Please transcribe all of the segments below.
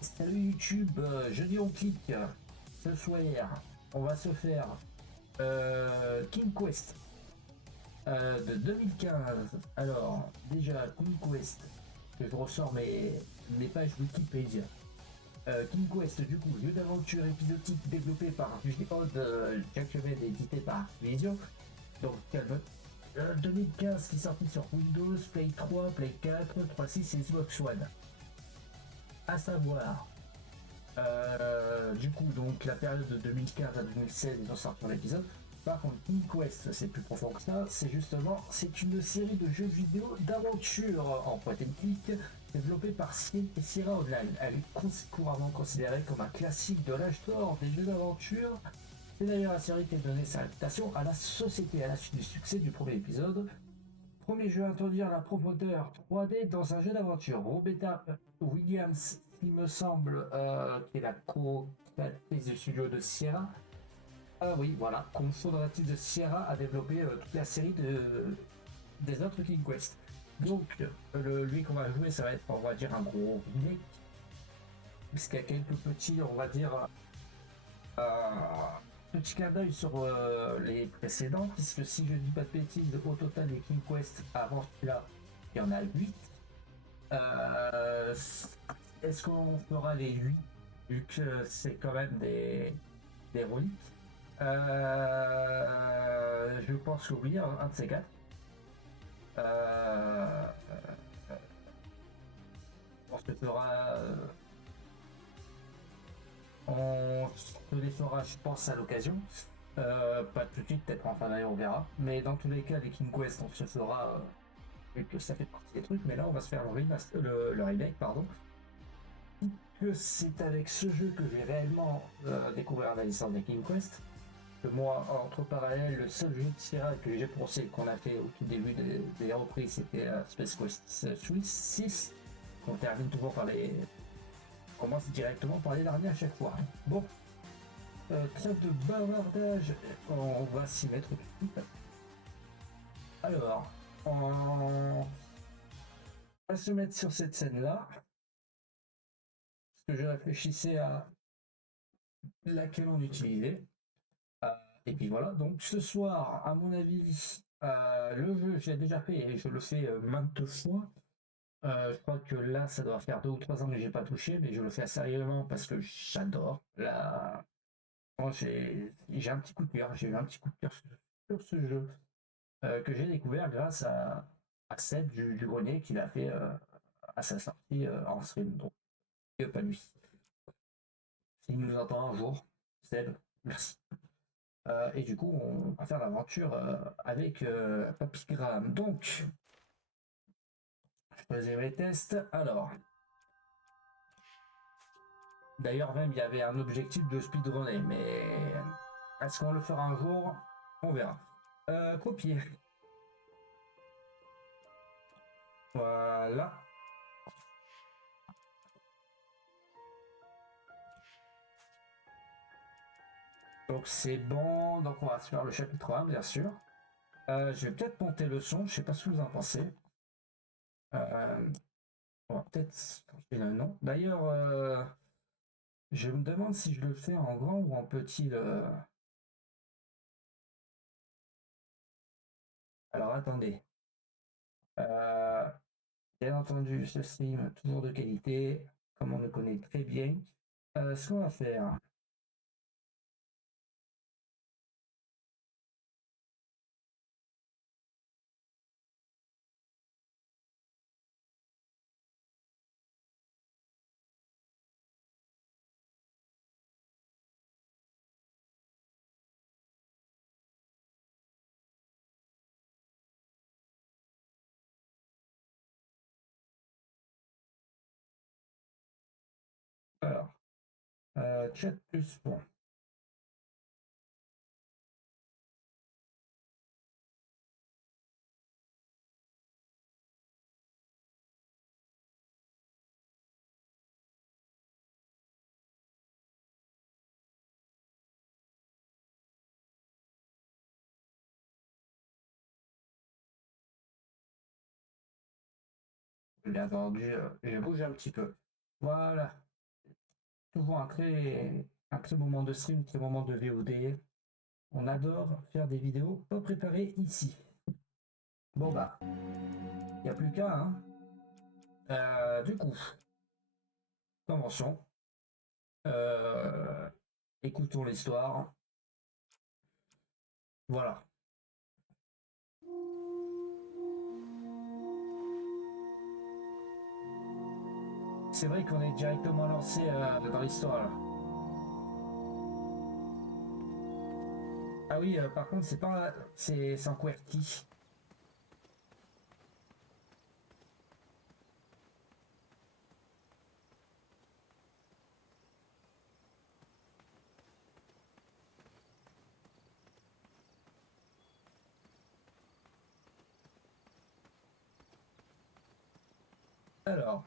Salut YouTube, jeudi on clique. Ce soir, on va se faire King Quest de 2015. Alors, déjà, King Quest, que je ressors mes pages Wikipédia. King Quest, du coup, jeu d'aventure épisodique développé par J-Odd Jacobin et édité par Vision. Donc, calme. 2015 qui est sorti sur Windows, Play 3, Play 4, 3.6 et Xbox One. À savoir, du coup, donc la période de 2015 à 2016, ils ont sorti un épisode. Par contre, Quest, c'est plus profond que ça. C'est une série de jeux vidéo d'aventure en point and click développée par Sierra Online. Elle est couramment considérée comme un classique de l'âge d'or des jeux d'aventure. C'est d'ailleurs la série qui a donné sa réputation à la société à la suite du succès du premier épisode. Premier jeu à introduire la profondeur 3D dans un jeu d'aventure. Rebecca Williams, il me semble, qui est la co-créatrice du studio de Sierra. Ah oui, voilà, cofondatrice de Sierra a développé toute la série des autres King Quest. Donc, lui qu'on va jouer, ça va être, on va dire, un gros remake, puisqu'il y a quelques petits, on va dire, euh, petit clin d'œil sur les précédents, puisque si je dis pas de bêtises, au total des King Quest avant celui-là, il y en a 8. Euh, Est-ce qu'on fera les 8 vu que c'est quand même des reliques? Je pense que oui, un de ces quatre. On se fera. On se les fera, je pense, à l'occasion. Pas tout de suite, peut-être en fin d'année, on verra. Mais dans tous les cas, les King Quest, on se fera. Vu que ça fait partie des trucs. Mais là, on va se faire le remake, pardon. Que c'est avec ce jeu que j'ai réellement découvert la licence des King Quest. Que moi, entre parallèles, le seul jeu de Sierra que j'ai pensé qu'on a fait au tout début des reprises, c'était Space Quest Suisse 6. On termine toujours par les. On commence directement par les derniers à chaque fois. Bon, trêve de bavardage, on va s'y mettre tout de suite. Alors, on va se mettre sur cette scène-là. Parce que je réfléchissais à laquelle on utilisait. Euh, et puis voilà, donc ce soir, à mon avis, le jeu, je l'ai déjà fait et je le fais maintes fois. Je crois que là, ça doit faire 2 ou 3 ans que j'ai pas touché, mais je le fais sérieusement parce que j'adore. Là, moi, j'ai un petit coup de cœur, j'ai eu un petit coup de cœur sur ce jeu que j'ai découvert grâce à Seb du Grenier qu'il a fait à sa sortie en stream. Donc, pas lui. S'il nous entend un jour, Seb, merci. Et du coup, on va faire l'aventure avec Papy Graham. Donc, je faisais mes tests. Alors, d'ailleurs, même, il y avait un objectif de speedrunner, mais est-ce qu'on le fera un jour? On verra. Copier. Voilà. Donc, c'est bon. Donc, on va se faire le chapitre 1, bien sûr. Je vais peut-être monter le son. Je sais pas ce que vous en pensez. Euh, on va peut-être changer le nom. D'ailleurs, je me demande si je le fais en grand ou en petit. Alors, attendez. Euh, Bien entendu, ce stream toujours de qualité, comme on le connaît très bien. Ce qu'on va faire, alors, chat plus bon. Bien entendu, je bouge un petit peu. Voilà. toujours un très moment de stream, très moment de VOD. On adore faire des vidéos pas préparées ici. Bon bah, il n'y a plus qu'à, hein. Du coup, commençons. Euh, Écoutons l'histoire. Voilà. C'est vrai qu'on est directement lancé dans l'histoire là. Ah oui, par contre, c'est pas. C'est en QWERTY. Alors.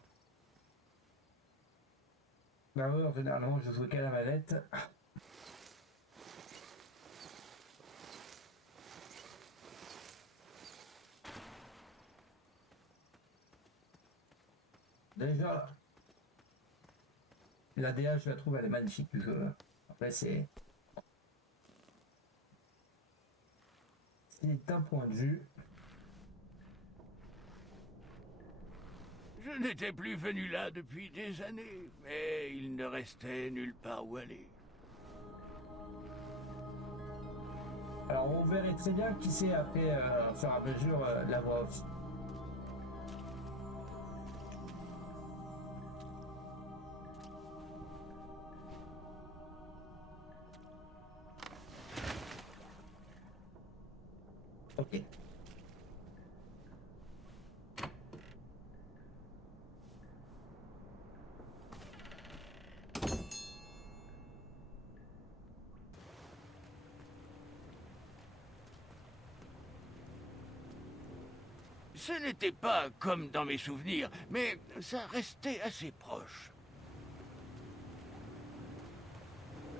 Bah ouais, généralement, je joue qu'à la manette. Déjà, la DA, je la trouve, elle est magnifique du jeu. Après, c'est un point de vue. Je n'étais plus venu là depuis des années, mais il ne restait nulle part où aller. Alors, on verrait très bien qui c'est après, au fur et à mesure, la voix off. Ok. Ce n'était pas comme dans mes souvenirs, mais ça restait assez proche.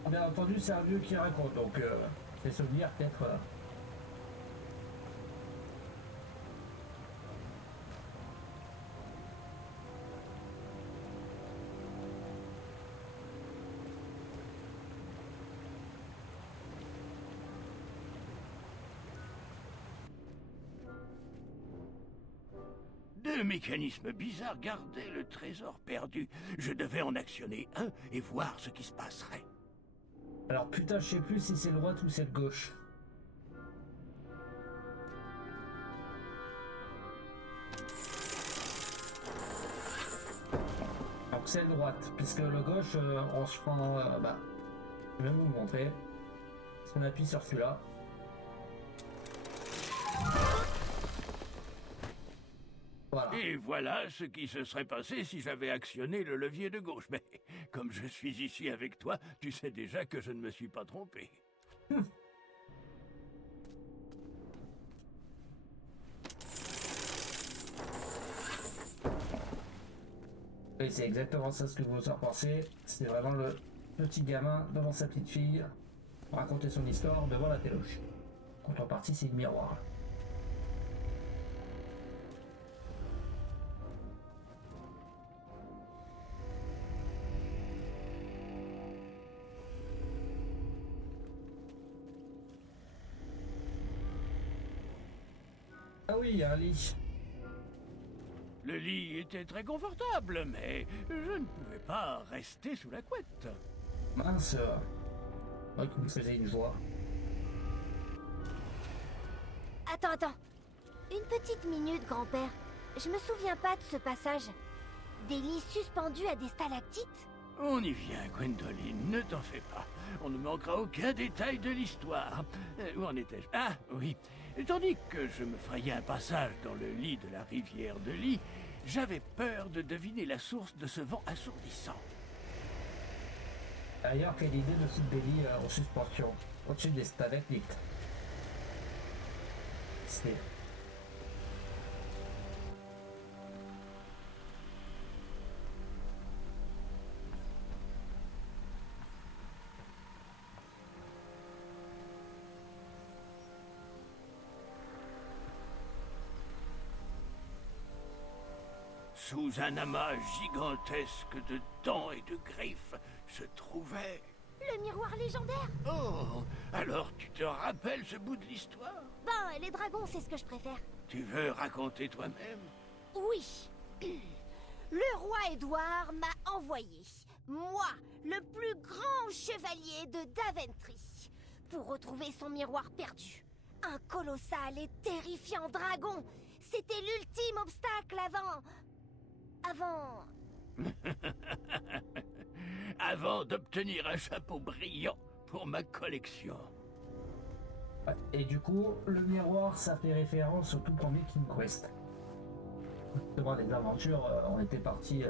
Bien entendu, c'est un vieux qui raconte, donc ses souvenirs peut-être. Deux mécanismes bizarres gardaient le trésor perdu. Je devais en actionner un et voir ce qui se passerait. Alors putain, je sais plus si c'est le droite ou c'est le gauche. Donc c'est le droite, puisque le gauche, on se prend. Bah, je vais vous le montrer. Si on appuie sur celui-là. Voilà. Et voilà ce qui se serait passé si j'avais actionné le levier de gauche. Mais comme je suis ici avec toi, tu sais déjà que je ne me suis pas trompé. Et c'est exactement ça ce que vous en pensez. C'est vraiment le petit gamin devant sa petite fille, raconter son histoire devant la téloche. Contrepartie, c'est le miroir. Ah oui, il y a un lit. Le lit était très confortable, mais je ne pouvais pas rester sous la couette. Mince. Ouais, qui me faisait une joie. Attends. Une petite minute, grand-père. Je me souviens pas de ce passage. Des lits suspendus à des stalactites? On y vient, Gwendoline, ne t'en fais pas. On ne manquera aucun détail de l'histoire. Où en étais-je? Ah, oui. Tandis que je me frayais un passage dans le lit de la rivière de Lee, j'avais peur de deviner la source de ce vent assourdissant. D'ailleurs, quelle idée de foutre des lits en suspension au-dessus des stalactites. C'est. sous un amas gigantesque de dents et de griffes, se trouvait... Le miroir légendaire? Oh, alors tu te rappelles ce bout de l'histoire? Ben, les dragons, c'est ce que je préfère. Tu veux raconter toi-même? Oui. Le roi Édouard m'a envoyé, moi, le plus grand chevalier de Daventry, pour retrouver son miroir perdu. Un colossal et terrifiant dragon. C'était l'ultime obstacle avant... Avant d'obtenir un chapeau brillant pour ma collection. Ouais, et du coup, le miroir, ça fait référence au tout premier King Quest. Devant les aventures, on était parti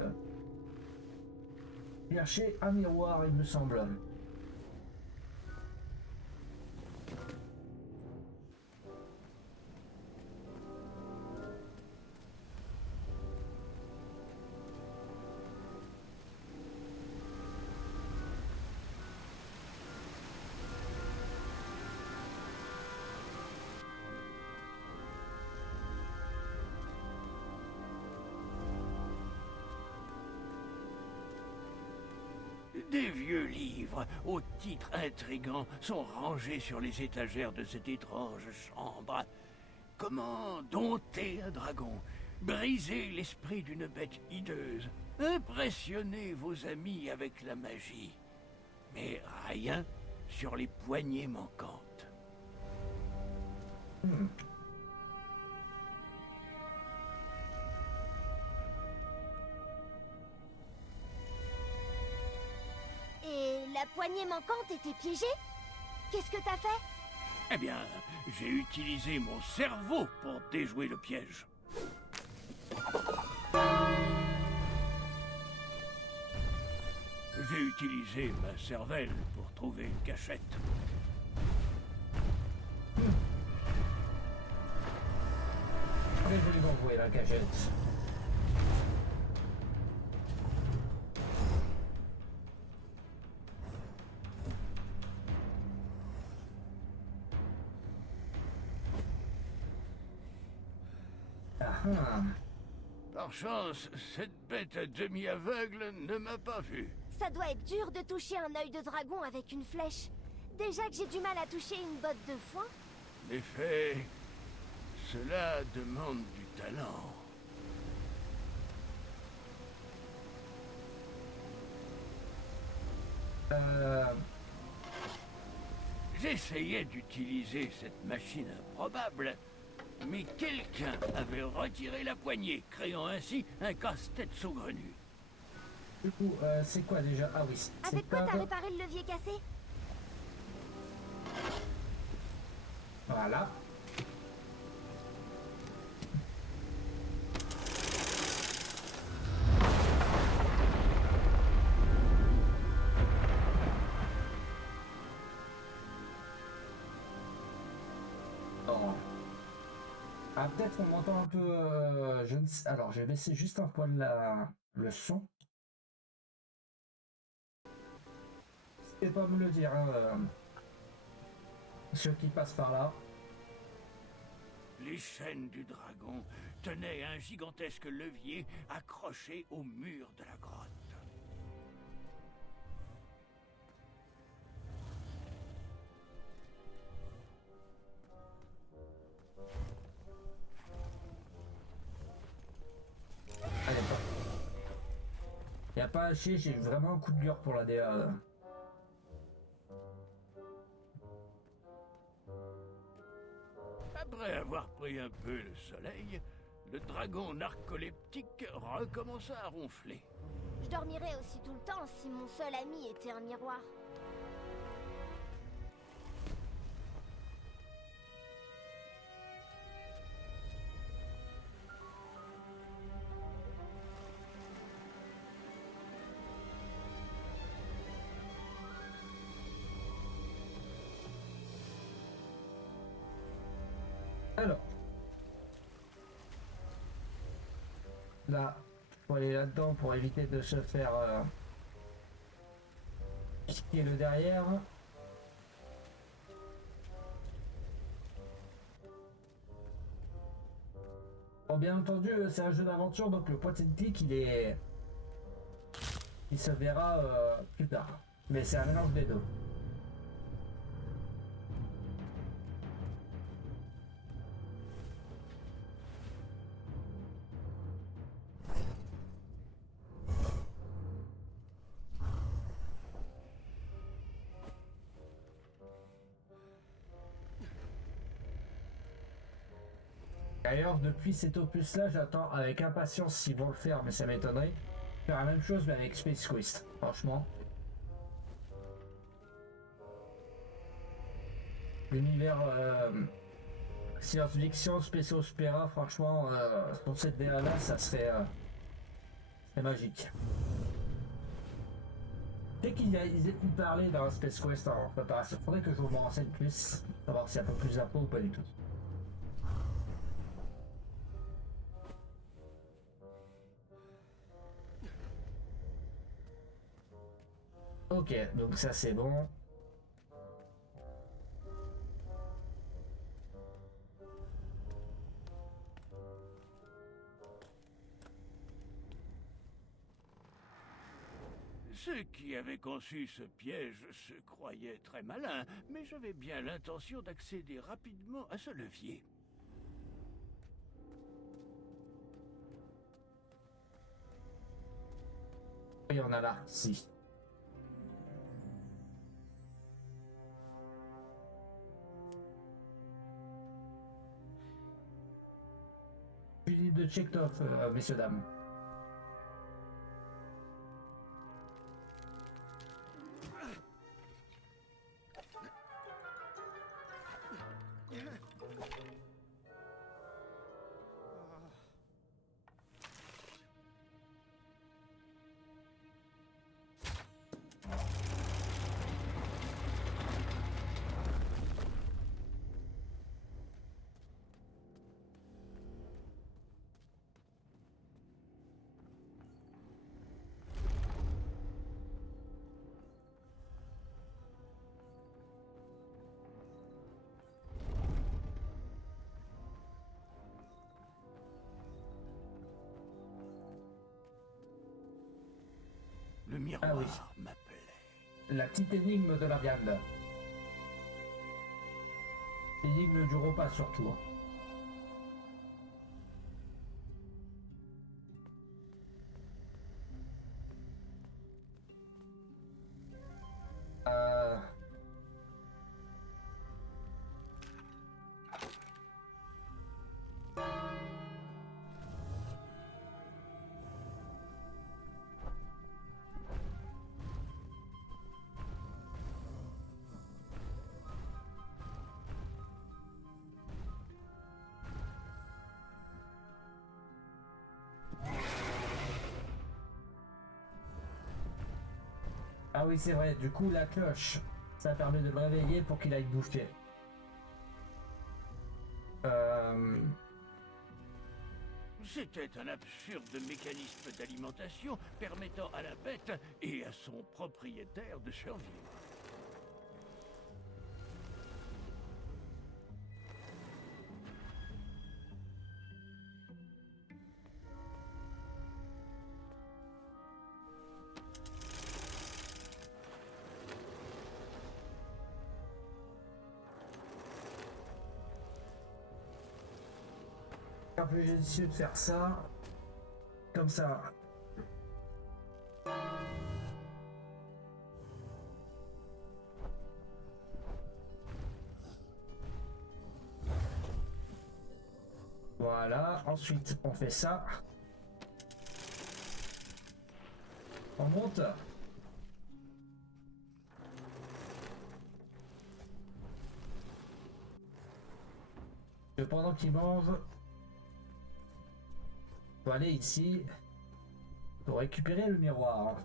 chercher un miroir, il me semble. Des vieux livres aux titres intrigants sont rangés sur les étagères de cette étrange chambre. Comment dompter un dragon, briser l'esprit d'une bête hideuse, impressionner vos amis avec la magie. Mais rien sur les poignées manquantes. Et la poignée manquante était piégée? Qu'est-ce que t'as fait? Eh bien, j'ai utilisé mon cerveau pour déjouer le piège. J'ai utilisé ma cervelle pour trouver une cachette. Très joliment joué la cachette. Ah. Par chance, cette bête à demi aveugle ne m'a pas vu. Ça doit être dur de toucher un œil de dragon avec une flèche. Déjà que j'ai du mal à toucher une botte de foin. En effet, cela demande du talent. J'essayais d'utiliser cette machine improbable, mais quelqu'un avait retiré la poignée, créant ainsi un casse-tête saugrenu. Du coup, c'est quoi déjà? Ah oui, c'est Avec quoi pas... t'as réparé le levier cassé? Voilà. Oh. Ah, peut-être on m'entend un peu... je ne sais... Alors, j'ai baissé juste un poil le son. N'hésitez pas à me le dire, hein, ceux qui passent par là. Les chaînes du dragon tenaient un gigantesque levier accroché au mur de la grotte. Allez, pas. Y a pas à chier, j'ai vraiment un coup de cœur pour la DA. Après avoir pris un peu le soleil, le dragon narcoleptique recommença à ronfler. Je dormirais aussi tout le temps si mon seul ami était un miroir. Alors. Là, faut aller là-dedans pour éviter de se faire piquer le derrière. Bon, bien entendu, c'est un jeu d'aventure, donc le point and click, il se verra plus tard. Mais c'est un mélange des deux. D'ailleurs, depuis cet opus-là, j'attends avec impatience s'ils vont le faire, mais ça m'étonnerait. Faire la même chose, mais avec Space Quest, franchement. L'univers science-fiction, space opéra, franchement, sur cette DA-là, ça serait magique. Dès qu'ils parlaient dans Space Quest en préparation, faudrait que je me renseigne plus, savoir s'il y a un peu plus d'infos ou pas du tout. Ok, donc ça c'est bon. Ceux qui avaient conçu ce piège se croyaient très malins, mais j'avais bien l'intention d'accéder rapidement à ce levier. Il y en a là, ici. Fusil de Chekhov, messieurs, dames. Le miroir Ah oui. m'appelait. La petite énigme de la viande. L'énigme du repas surtout. Ah oui, c'est vrai, du coup, la cloche, ça permet de le réveiller pour qu'il aille bouffer. C'était un absurde mécanisme d'alimentation permettant à la bête et à son propriétaire de survivre. Un peu judicieux de faire ça. Comme ça. Voilà, ensuite on fait ça. On monte. Et pendant qu'il mange, on va aller ici pour récupérer le miroir.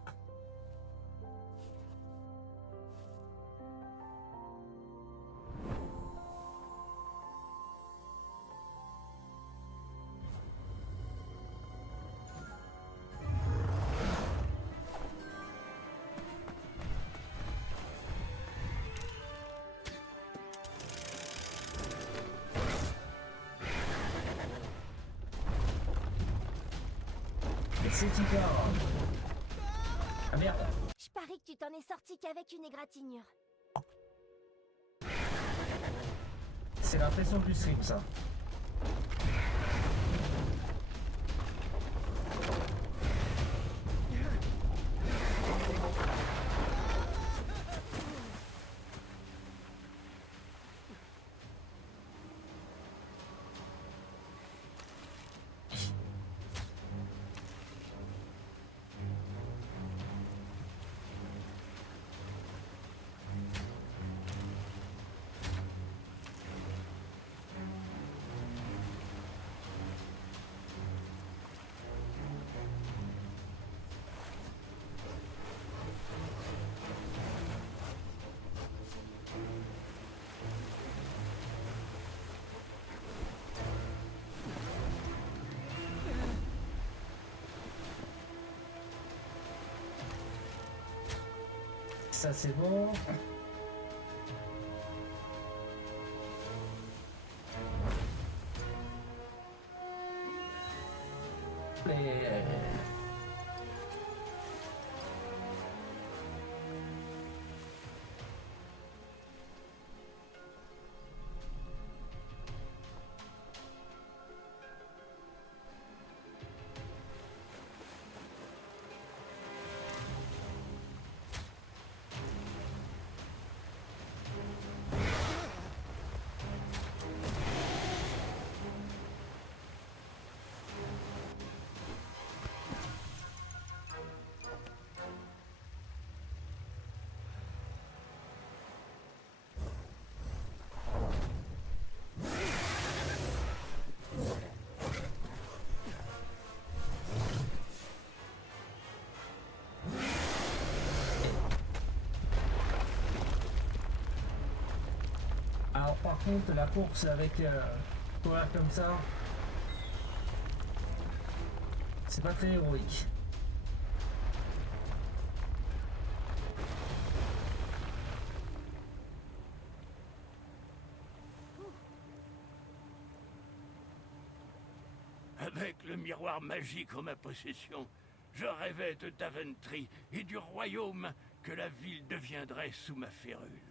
C'est qui part. Ah merde. Je parie que tu t'en es sorti qu'avec une égratignure. C'est l'impression du stream, ça. Ça c'est bon. Et... Alors par contre la course avec courir comme ça, c'est pas très héroïque. Avec le miroir magique en ma possession, je rêvais de Daventry et du royaume que la ville deviendrait sous ma férule.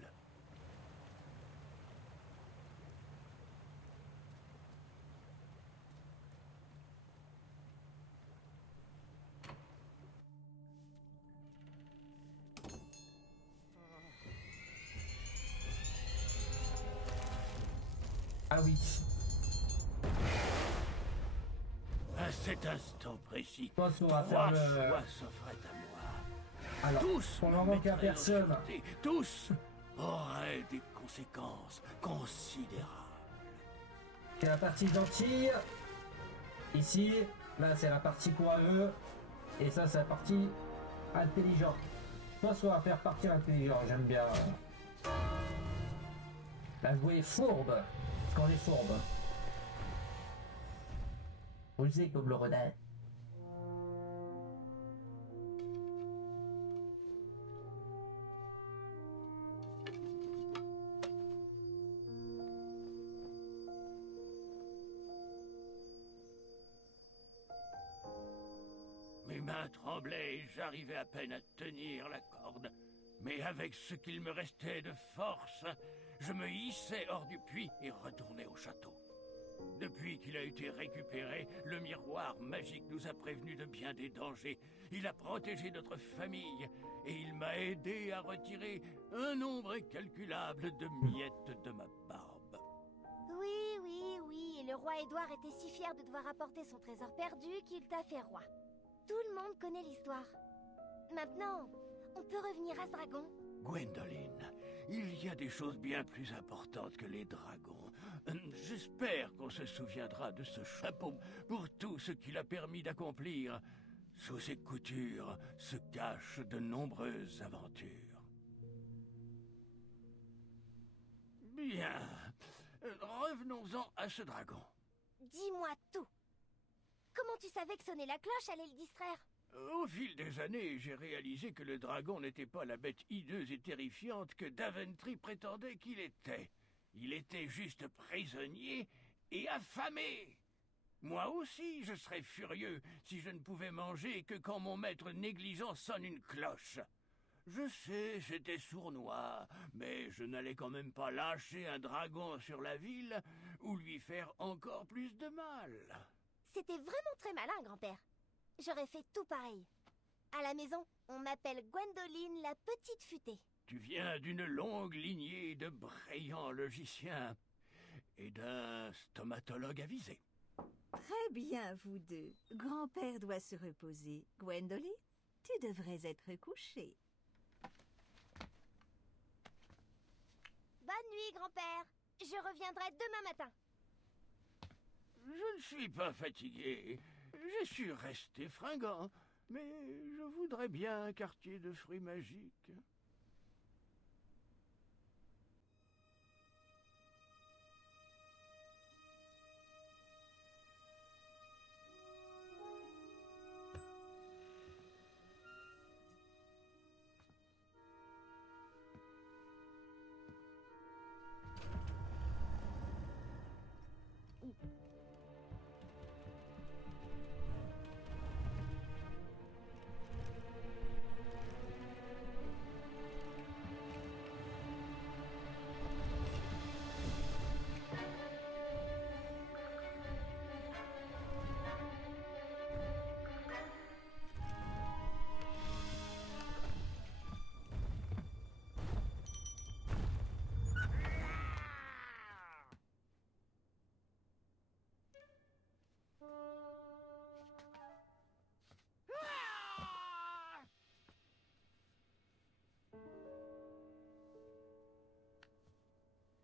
Ah oui. À cet instant précis, Toi, tu trois vas faire le... choix s'offraient à moi. Alors, Tous pour le me moment qu'il n'y a mettraient en personne, sûreté. Tous auraient des conséquences considérables. c'est la partie gentille. Ici, là c'est la partie courageux. Et ça c'est la partie intelligente. Toi, soit à faire partie intelligent, j'aime bien. La jouer fourbe, parce qu'on est fourbe. Rusé comme le renard. Mes mains tremblaient et j'arrivais à peine à tenir la corde. Mais avec ce qu'il me restait de force, je me hissais hors du puits et retournais au château. Depuis qu'il a été récupéré, le miroir magique nous a prévenus de bien des dangers. Il a protégé notre famille et il m'a aidé à retirer un nombre incalculable de miettes de ma barbe. Oui, oui, oui, et le roi Édouard était si fier de devoir apporter son trésor perdu qu'il t'a fait roi. Tout le monde connaît l'histoire. Maintenant, on peut revenir à ce dragon? Gwendoline, il y a des choses bien plus importantes que les dragons. J'espère qu'on se souviendra de ce chapeau pour tout ce qu'il a permis d'accomplir. Sous ses coutures se cachent de nombreuses aventures. Bien. Revenons-en à ce dragon. Dis-moi tout. Comment tu savais que sonner la cloche allait le distraire? Au fil des années, j'ai réalisé que le dragon n'était pas la bête hideuse et terrifiante que Daventry prétendait qu'il était. Il était juste prisonnier et affamé. Moi aussi, je serais furieux si je ne pouvais manger que quand mon maître négligent sonne une cloche. Je sais, c'était sournois, mais je n'allais quand même pas lâcher un dragon sur la ville ou lui faire encore plus de mal. C'était vraiment très malin, grand-père. J'aurais fait tout pareil. À la maison, on m'appelle Gwendoline la petite futée. Tu viens d'une longue lignée de brillants logiciens et d'un stomatologue avisé. Très bien, vous deux. Grand-père doit se reposer. Gwendoline, tu devrais être couchée. Bonne nuit, grand-père. Je reviendrai demain matin. Je ne suis pas fatigué. Je suis resté fringant, mais je voudrais bien un quartier de fruits magiques.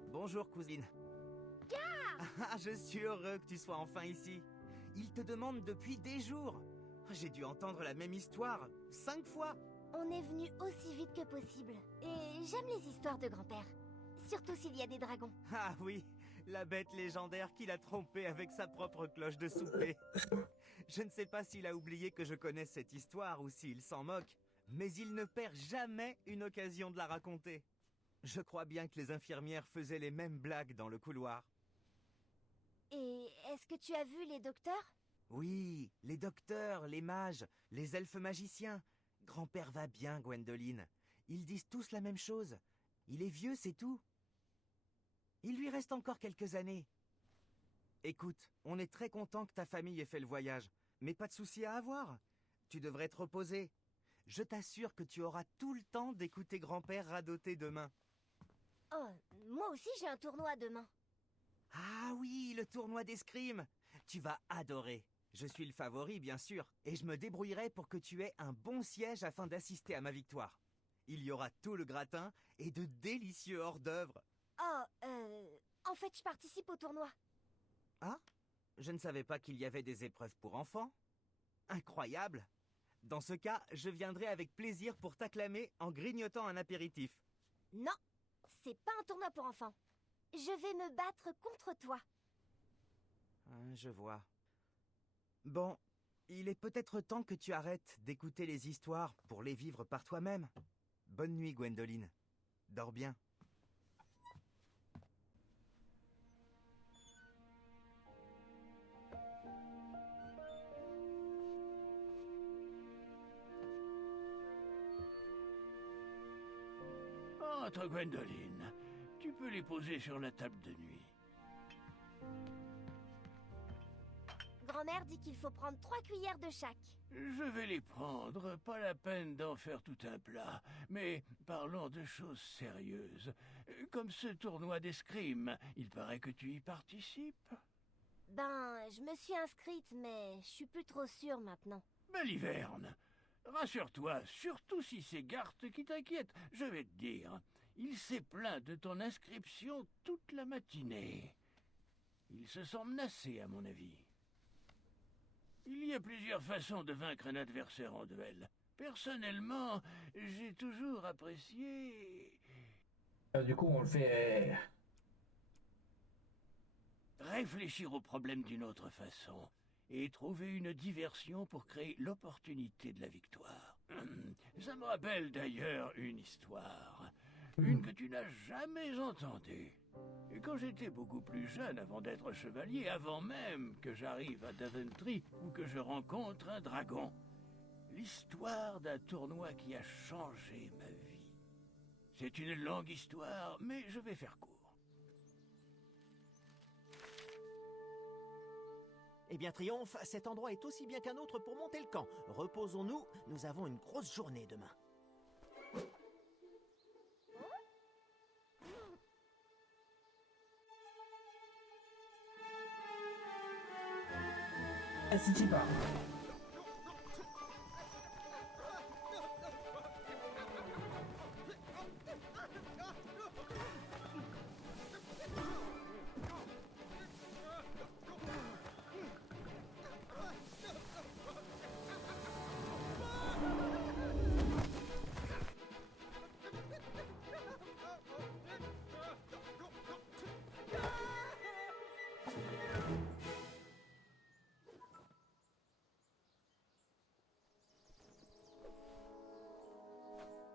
Bonjour, cousine. Ah, je suis heureux que tu sois enfin ici. Il te demande depuis des jours. J'ai dû entendre la même histoire 5 fois. On est venu aussi vite que possible. Et j'aime les histoires de grand-père. Surtout s'il y a des dragons. Ah oui, la bête légendaire qui l'a trompé avec sa propre cloche de souper. Je ne sais pas s'il a oublié que je connais cette histoire ou s'il s'en moque, mais il ne perd jamais une occasion de la raconter. Je crois bien que les infirmières faisaient les mêmes blagues dans le couloir. Et est-ce que tu as vu les docteurs? Oui, les docteurs, les mages, les elfes magiciens. Grand-père va bien, Gwendoline. Ils disent tous la même chose. Il est vieux, c'est tout. Il lui reste encore quelques années. Écoute, on est très content que ta famille ait fait le voyage, mais pas de souci à avoir. Tu devrais te reposer. Je t'assure que tu auras tout le temps d'écouter grand-père radoter demain. Oh, moi aussi j'ai un tournoi demain. Ah oui, le tournoi d'escrime. Tu vas adorer. Je suis le favori, bien sûr, et je me débrouillerai pour que tu aies un bon siège afin d'assister à ma victoire. Il y aura tout le gratin et de délicieux hors-d'œuvre. Oh, en fait je participe au tournoi. Ah, je ne savais pas qu'il y avait des épreuves pour enfants. Incroyable. Dans ce cas, je viendrai avec plaisir pour t'acclamer en grignotant un apéritif. Non, c'est pas un tournoi pour enfants. Je vais me battre contre toi. Je vois. Bon, il est peut-être temps que tu arrêtes d'écouter les histoires pour les vivre par toi-même. Bonne nuit, Gwendoline. Dors bien. Entre, Gwendoline. Tu peux les poser sur la table de nuit. Grand-mère dit qu'il faut prendre 3 cuillères de chaque. Je vais les prendre, pas la peine d'en faire tout un plat. Mais parlons de choses sérieuses. Comme ce tournoi d'escrime, il paraît que tu y participes. Ben, je me suis inscrite, mais je suis plus trop sûre maintenant. Baliverne, rassure-toi, surtout si c'est Garth qui t'inquiète. Je vais te dire, il s'est plaint de ton inscription toute la matinée. Il se sent menacé, à mon avis. Il y a plusieurs façons de vaincre un adversaire en duel. Personnellement, j'ai toujours apprécié... Du coup, on le fait... réfléchir au problème d'une autre façon et trouver une diversion pour créer l'opportunité de la victoire. Ça me rappelle d'ailleurs une histoire. Une que tu n'as jamais entendue. Et quand j'étais beaucoup plus jeune, avant d'être chevalier, avant même que j'arrive à Daventry ou que je rencontre un dragon. L'histoire d'un tournoi qui a changé ma vie. C'est une longue histoire, mais je vais faire court. Eh bien, Triomphe, cet endroit est aussi bien qu'un autre pour monter le camp. Reposons-nous, nous avons une grosse journée demain. Ah, si tu pars.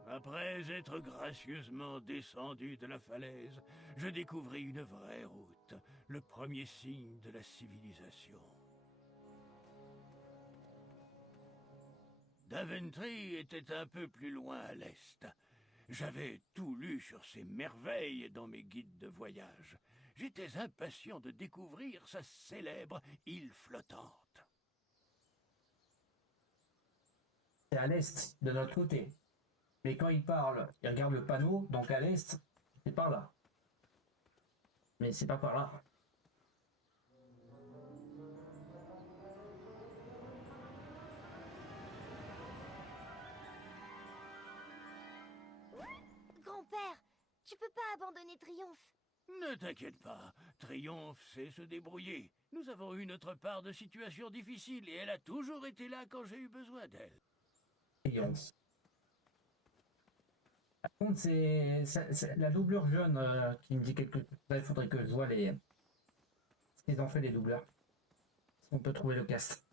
Après être gracieusement descendu de la falaise, je découvris une vraie route, le premier signe de la civilisation. Daventry était un peu plus loin à l'est. J'avais tout lu sur ses merveilles dans mes guides de voyage. J'étais impatient de découvrir sa célèbre île flottante. C'est à l'est, de notre côté. Mais quand il parle, il regarde le panneau, donc à l'est, c'est par là. Mais c'est pas par là. Grand-père, tu peux pas abandonner Triomphe. Ne t'inquiète pas, Triomphe sait se débrouiller. Nous avons eu notre part de situations difficiles et elle a toujours été là quand j'ai eu besoin d'elle. Triomphe. Par contre, c'est la doubleur jeune qui me dit quelque chose. Il faudrait que je vois ce qu'ils ont fait les doubleurs. Si on peut trouver le cast.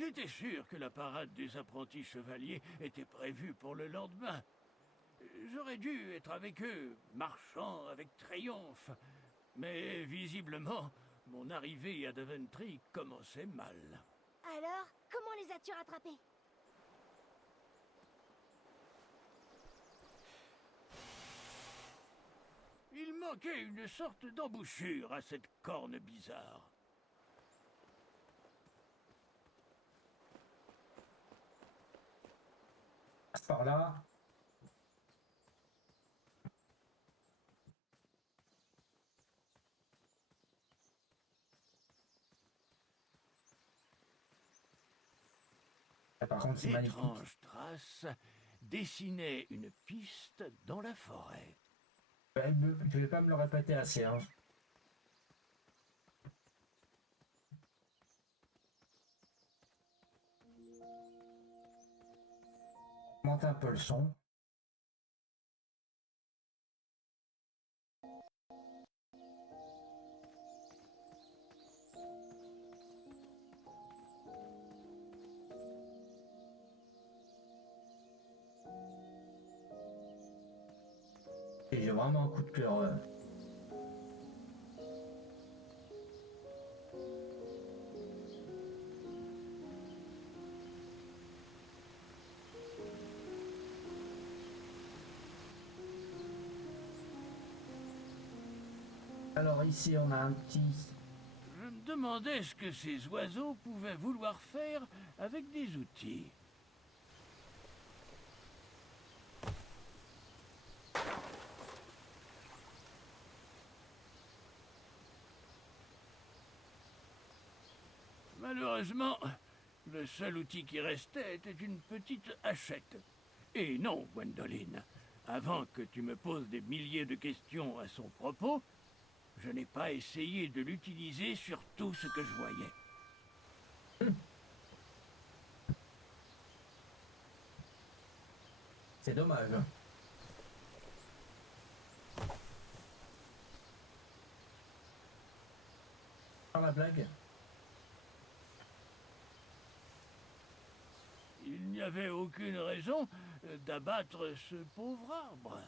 J'étais sûr que la parade des apprentis chevaliers était prévue pour le lendemain. J'aurais dû être avec eux, marchant avec triomphe. Mais visiblement, mon arrivée à Daventry commençait mal. Alors, comment les as-tu rattrapés? Il manquait une sorte d'embouchure à cette corne bizarre. Par là. Ah, par contre, c'est magnifique. D'étranges traces dessinaient une piste dans la forêt. Je vais pas me le répéter assez. Hein. Monte un peu le son. Et j'ai vraiment un coup de cœur. Alors ici on a un petit... Je me demandais ce que ces oiseaux pouvaient vouloir faire avec des outils. Malheureusement, le seul outil qui restait était une petite hachette. Et non, Gwendoline, avant que tu me poses des milliers de questions à son propos, je n'ai pas essayé de l'utiliser sur tout ce que je voyais. C'est dommage. Par la blague. Il n'y avait aucune raison d'abattre ce pauvre arbre.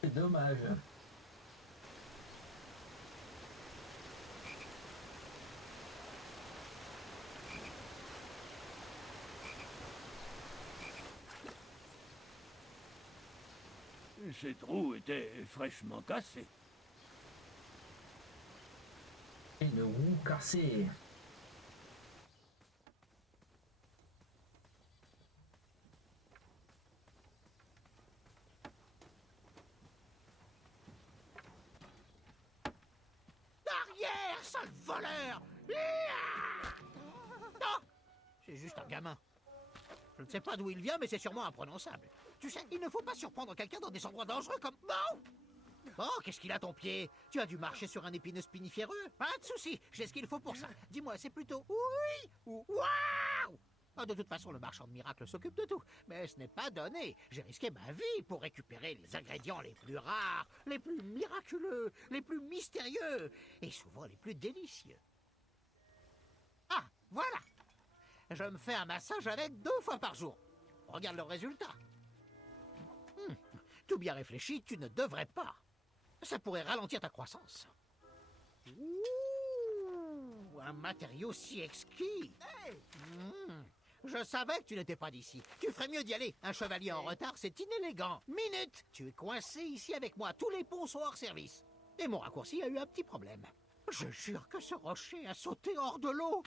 C'est dommage. Ces trous étaient fraîchement cassés. Une roue cassée. Derrière, sale voleur! Hiya! Non! C'est juste un gamin. Je ne sais pas d'où il vient, mais c'est sûrement imprononçable. Tu sais, il ne faut pas surprendre quelqu'un dans des endroits dangereux comme... Non! Oh, qu'est-ce qu'il a ton pied? Tu as dû marcher sur un épineux spiniféreux? Pas de souci, j'ai ce qu'il faut pour ça. Dis-moi, c'est plutôt oui ou waouh? Ah, de toute façon, le marchand de miracles s'occupe de tout. Mais ce n'est pas donné. J'ai risqué ma vie pour récupérer les ingrédients les plus rares, les plus miraculeux, les plus mystérieux et souvent les plus délicieux. Ah, voilà! Je me fais un massage avec 2 fois par jour. Regarde le résultat. Tout bien réfléchi, tu ne devrais pas. Ça pourrait ralentir ta croissance. Ouh, un matériau si exquis. Je savais que tu n'étais pas d'ici. Tu ferais mieux d'y aller. Un chevalier en retard, c'est inélégant. Minute! Tu es coincé ici avec moi. Tous les ponts sont hors service. Et mon raccourci a eu un petit problème. Je jure que ce rocher a sauté hors de l'eau.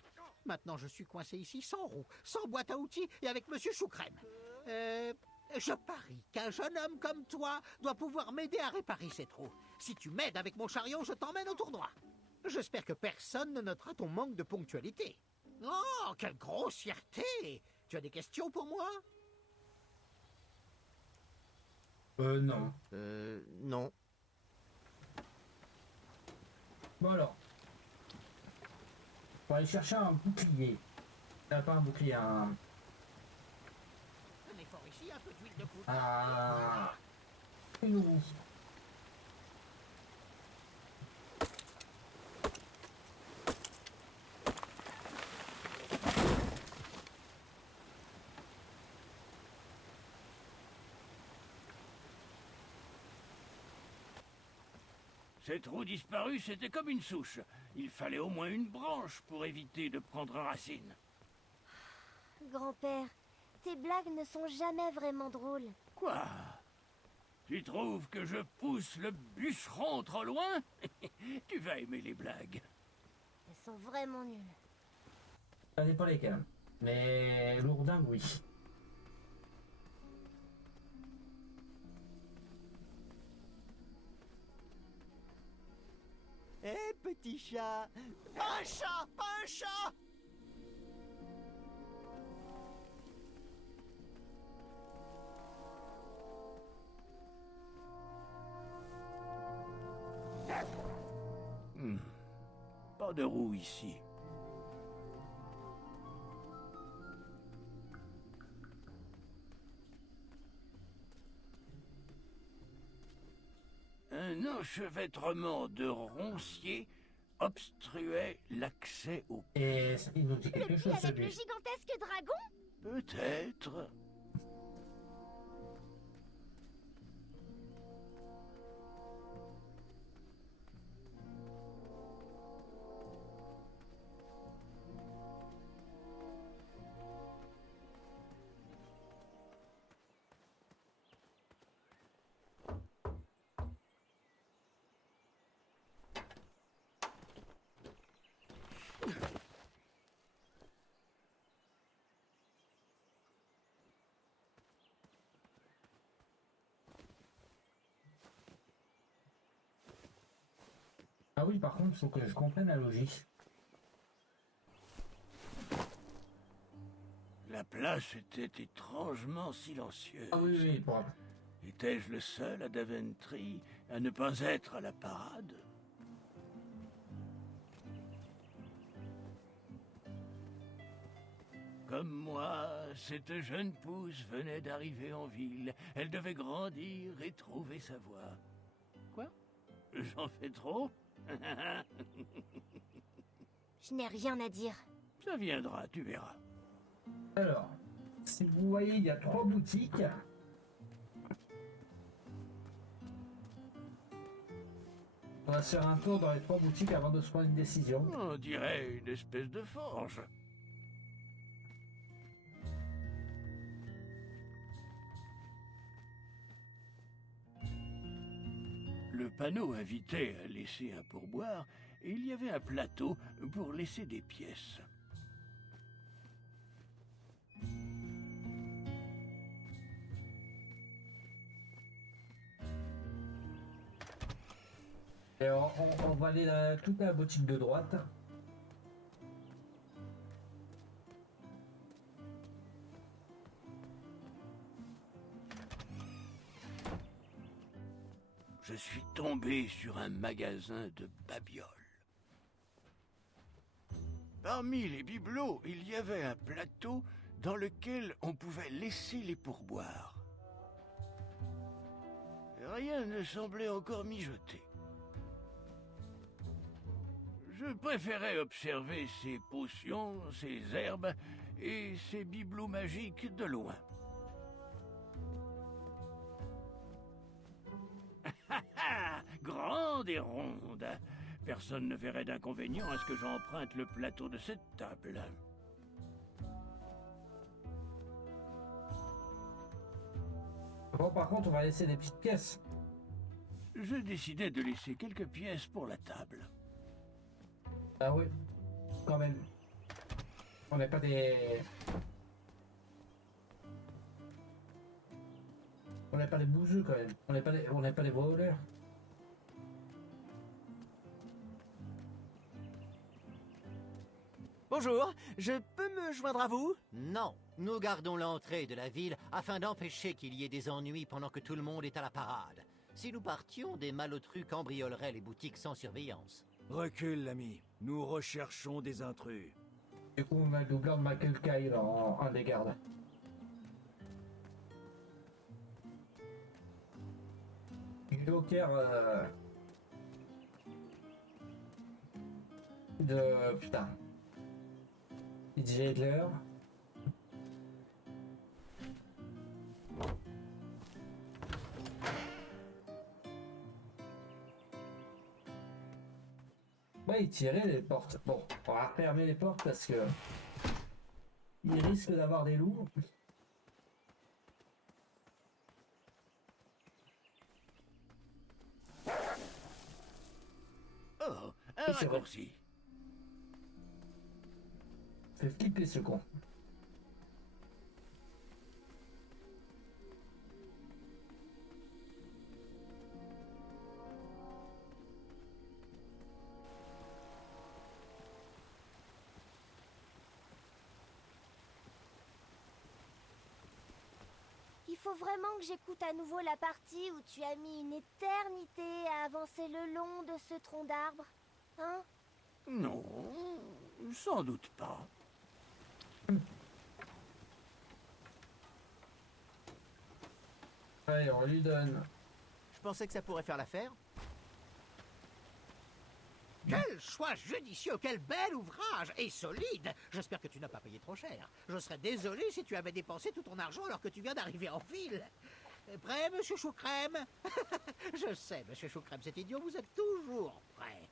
Maintenant, je suis coincé ici sans roue, sans boîte à outils et avec Monsieur Choucrème. Je parie qu'un jeune homme comme toi doit pouvoir m'aider à réparer ces trous. Si tu m'aides avec mon chariot, je t'emmène au tournoi. J'espère que personne ne notera ton manque de ponctualité. Oh, quelle grossièreté! Tu as des questions pour moi? Non. Non. Bon alors. Faut aller chercher un bouclier. Pas un bouclier, un... Un effort ici, un peu d'huile de coude. Une roue. Ces trous disparus, c'était comme une souche. Il fallait au moins une branche pour éviter de prendre racine. Grand-père, tes blagues ne sont jamais vraiment drôles. Quoi? Tu trouves que je pousse le bûcheron trop loin? Tu vas aimer les blagues. Elles sont vraiment nulles. Ça dépend lesquels. Mais lourdingue, oui. Hé, petit chat! Un chat! Un chat! Pas de roue ici. Un enchevêtrement de ronciers obstruait l'accès au... Et il nous dit quelque Le chose, puits avec le celui. gigantesque dragon? Peut-être. Ah oui, par contre, il faut que je comprenne la logique. La place était étrangement silencieuse. Ah oui, oui, pour... Étais-je le seul à Daventry à ne pas être à la parade? Comme moi, cette jeune pousse venait d'arriver en ville. Elle devait grandir et trouver sa voie. Quoi? J'en fais trop? Je n'ai rien à dire. Ça viendra, tu verras. Alors, si vous voyez, il y a 3 boutiques. On va se faire un tour dans les 3 boutiques avant de se prendre une décision. On dirait une espèce de forge. Le panneau invitait à laisser un pourboire et il y avait un plateau pour laisser des pièces. Et on va aller dans toute la boutique de droite. Je suis tombé sur un magasin de babioles. Parmi les bibelots, il y avait un plateau dans lequel on pouvait laisser les pourboires. Rien ne semblait encore mijoter. Je préférais observer ces potions, ces herbes et ces bibelots magiques de loin. Grande et ronde. Personne ne verrait d'inconvénient à ce que j'emprunte le plateau de cette table. Bon, par contre, on va laisser des petites pièces. Je décidai de laisser quelques pièces pour la table. Ah oui, quand même. On n'est pas des... On n'est pas des bouseux quand même. On n'est pas des voleurs. Bonjour, je peux me joindre à vous? Non, nous gardons l'entrée de la ville afin d'empêcher qu'il y ait des ennuis pendant que tout le monde est à la parade. Si nous partions, des malotrus cambrioleraient les boutiques sans surveillance. Recule, l'ami. Nous recherchons des intrus. Du coup, on a le doubleur de Michael Kyle en un des gardes. Joker de... Putain. DJ Hitler. Ouais, il tirait les portes. Bon, on va fermer les portes parce que... il risque d'avoir des loups. Oh, un Oui, c'est vrai. raccourci. Fait flipper ce con. Il faut vraiment que j'écoute à nouveau la partie où tu as mis une éternité à avancer le long de ce tronc d'arbre. Hein? Non, sans doute pas. Allez, on lui donne. Je pensais que ça pourrait faire l'affaire. Quel choix judicieux, quel bel ouvrage et solide. J'espère que tu n'as pas payé trop cher. Je serais désolé si tu avais dépensé tout ton argent alors que tu viens d'arriver en ville. Prêt, monsieur Choucrème? Je sais, monsieur Choucrème, c'est idiot, vous êtes toujours prêt.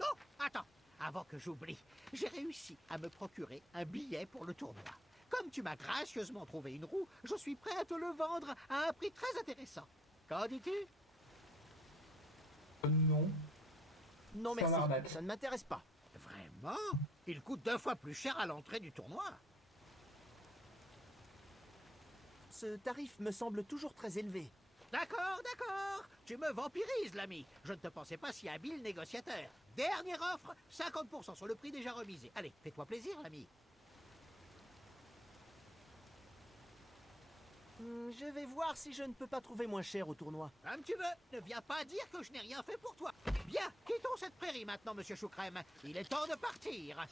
Oh, attends, avant que j'oublie, j'ai réussi à me procurer un billet pour le tournoi. Comme tu m'as gracieusement trouvé une roue, je suis prêt à te le vendre à un prix très intéressant. Qu'en dis-tu? Non. Non Ça merci, m'arnaque. ça ne m'intéresse pas. Vraiment? Il coûte 2 fois plus cher à l'entrée du tournoi. Ce tarif me semble toujours très élevé. D'accord, d'accord. Tu me vampirises, l'ami. Je ne te pensais pas si habile négociateur. Dernière offre, 50% sur le prix déjà remisé. Allez, fais-toi plaisir, l'ami. Je vais voir si je ne peux pas trouver moins cher au tournoi. Comme tu veux, ne viens pas dire que je n'ai rien fait pour toi. Bien, quittons cette prairie maintenant, monsieur Choucrème. Il est temps de partir.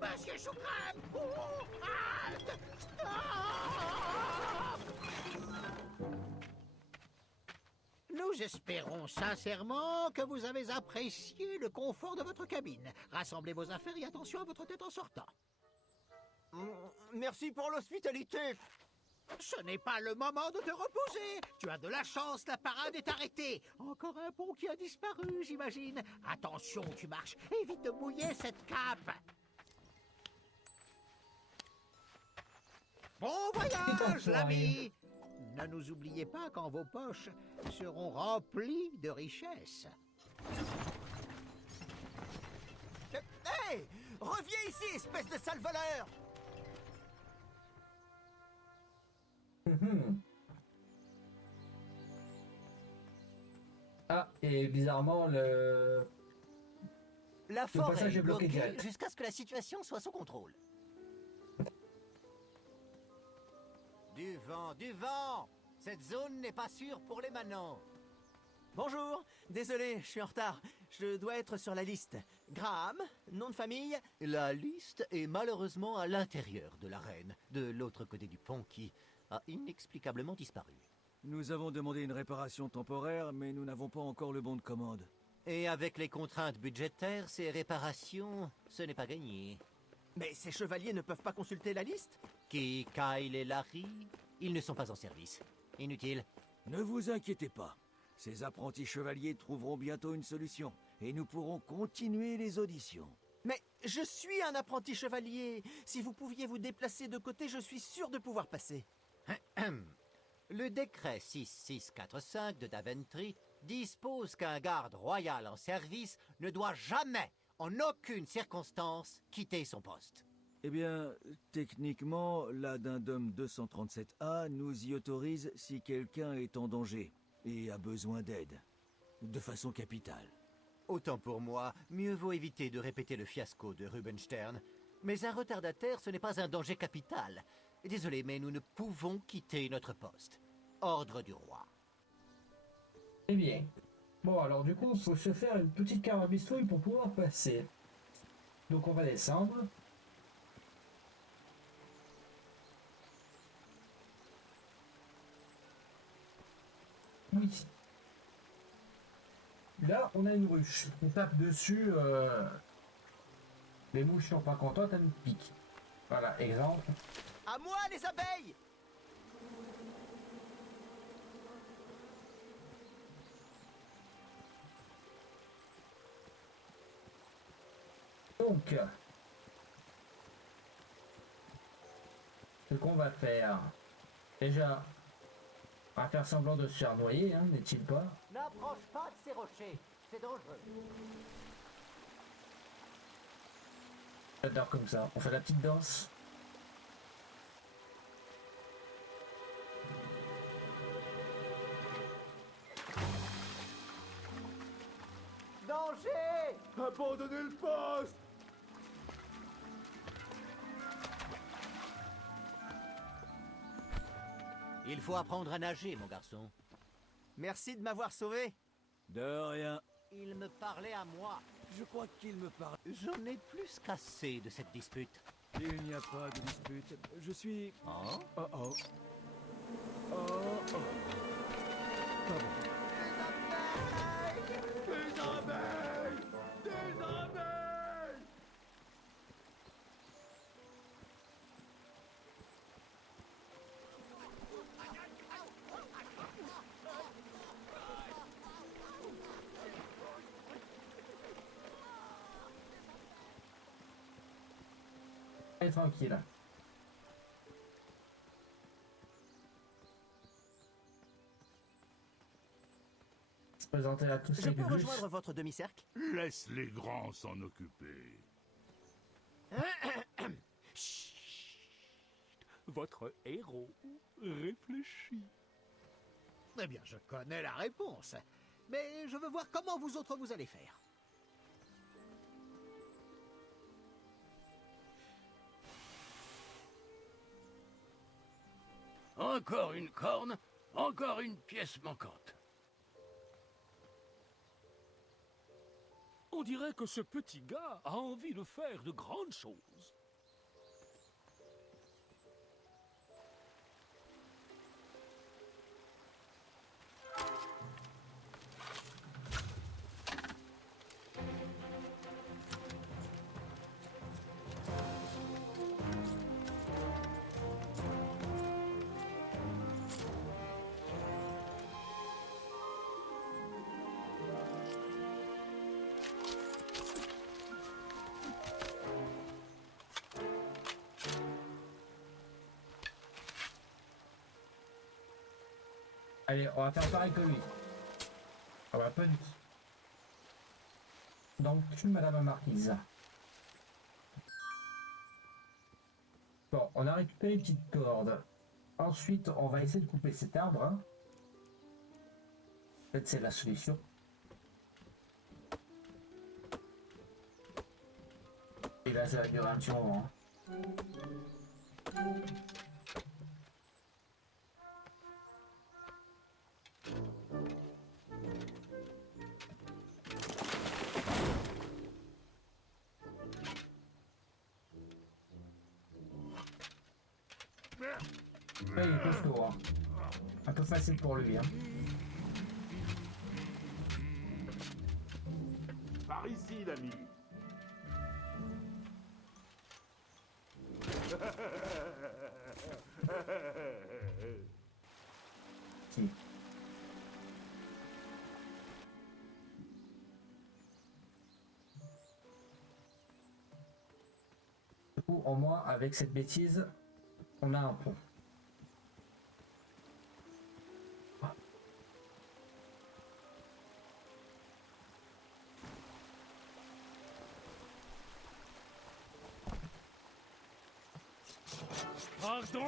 Monsieur Choucrème! Oh, halte! Stop! Nous espérons sincèrement que vous avez apprécié le confort de votre cabine. Rassemblez vos affaires et attention à votre tête en sortant. Merci pour l'hospitalité. Ce n'est pas le moment de te reposer. Tu as de la chance, la parade est arrêtée. Encore un pont qui a disparu, j'imagine. Attention, tu marches. Évite de mouiller cette cape. Bon voyage, l'ami. Ne nous oubliez pas quand vos poches seront remplies de richesses. Hé! Reviens ici, espèce de sale voleur! Ah, et bizarrement, La passage forêt est est bloqué bloquée direct. jusqu'à ce que la situation soit sous contrôle. Du vent, du vent! Cette zone n'est pas sûre pour les manants. Bonjour, désolé, je suis en retard. Je dois être sur la liste. Graham, nom de famille. La liste est malheureusement à l'intérieur de l'arène, de l'autre côté du pont qui a inexplicablement disparu. Nous avons demandé une réparation temporaire, mais nous n'avons pas encore le bon de commande. Et avec les contraintes budgétaires, ces réparations, ce n'est pas gagné. Mais ces chevaliers ne peuvent pas consulter la liste? Qui, Kyle et Larry, ils ne sont pas en service. Inutile. Ne vous inquiétez pas. Ces apprentis chevaliers trouveront bientôt une solution, et nous pourrons continuer les auditions. Mais je suis un apprenti chevalier. Si vous pouviez vous déplacer de côté, je suis sûr de pouvoir passer. Le décret 6645 de Daventry dispose qu'un garde royal en service ne doit jamais, en aucune circonstance, quitter son poste. Eh bien, techniquement, l'addendum 237A nous y autorise si quelqu'un est en danger et a besoin d'aide, de façon capitale. Autant pour moi, mieux vaut éviter de répéter le fiasco de Rubenstern. Mais un retardataire, ce n'est pas un danger capital. Désolé, mais nous ne pouvons quitter notre poste. Ordre du roi. Eh bien. Bon, alors du coup, il faut se faire une petite carabistouille pour pouvoir passer. Donc on va descendre. Oui. Là, on a une ruche. On tape dessus. Les mouches sont pas contentes, elles nous piquent. Voilà, exemple. À moi, les abeilles! Donc, ce qu'on va faire, déjà, on va faire semblant de se faire noyer, hein, n'est-il pas? N'approche pas de ces rochers, c'est dangereux. J'adore comme ça, on fait la petite danse. Danger! Abandonnez le poste! Il faut apprendre à nager, mon garçon. Merci de m'avoir sauvé. De rien. Il me parlait à moi. Je crois qu'il me parle. J'en ai plus qu'assez de cette dispute. Il n'y a pas de dispute. Je suis... Oh? Oh oh. Oh oh. Pas bon. Des abeilles! Des abeilles! Allez, tranquille. présenter à tous Je les peux bus. rejoindre votre demi-cercle? Laisse les grands s'en occuper. Votre héros réfléchit. Eh bien, je connais la réponse. Mais je veux voir comment vous autres vous allez faire. Encore une corne, encore une pièce manquante. On dirait que ce petit gars a envie de faire de grandes choses. Allez, on va faire pareil que lui. Ah bah pas du tout. Donc, tue Madame la Marquise. Bon, on a récupéré une petite corde. Ensuite, on va essayer de couper cet arbre. Hein. Peut-être c'est la solution. Et là, ça va durer un petit moment. Hein. Là, il est costaud, hein. Un peu facile pour lui. Hein. Par ici, l'ami. Si. Du coup, au moins, avec cette bêtise, on a un pont. Pardon?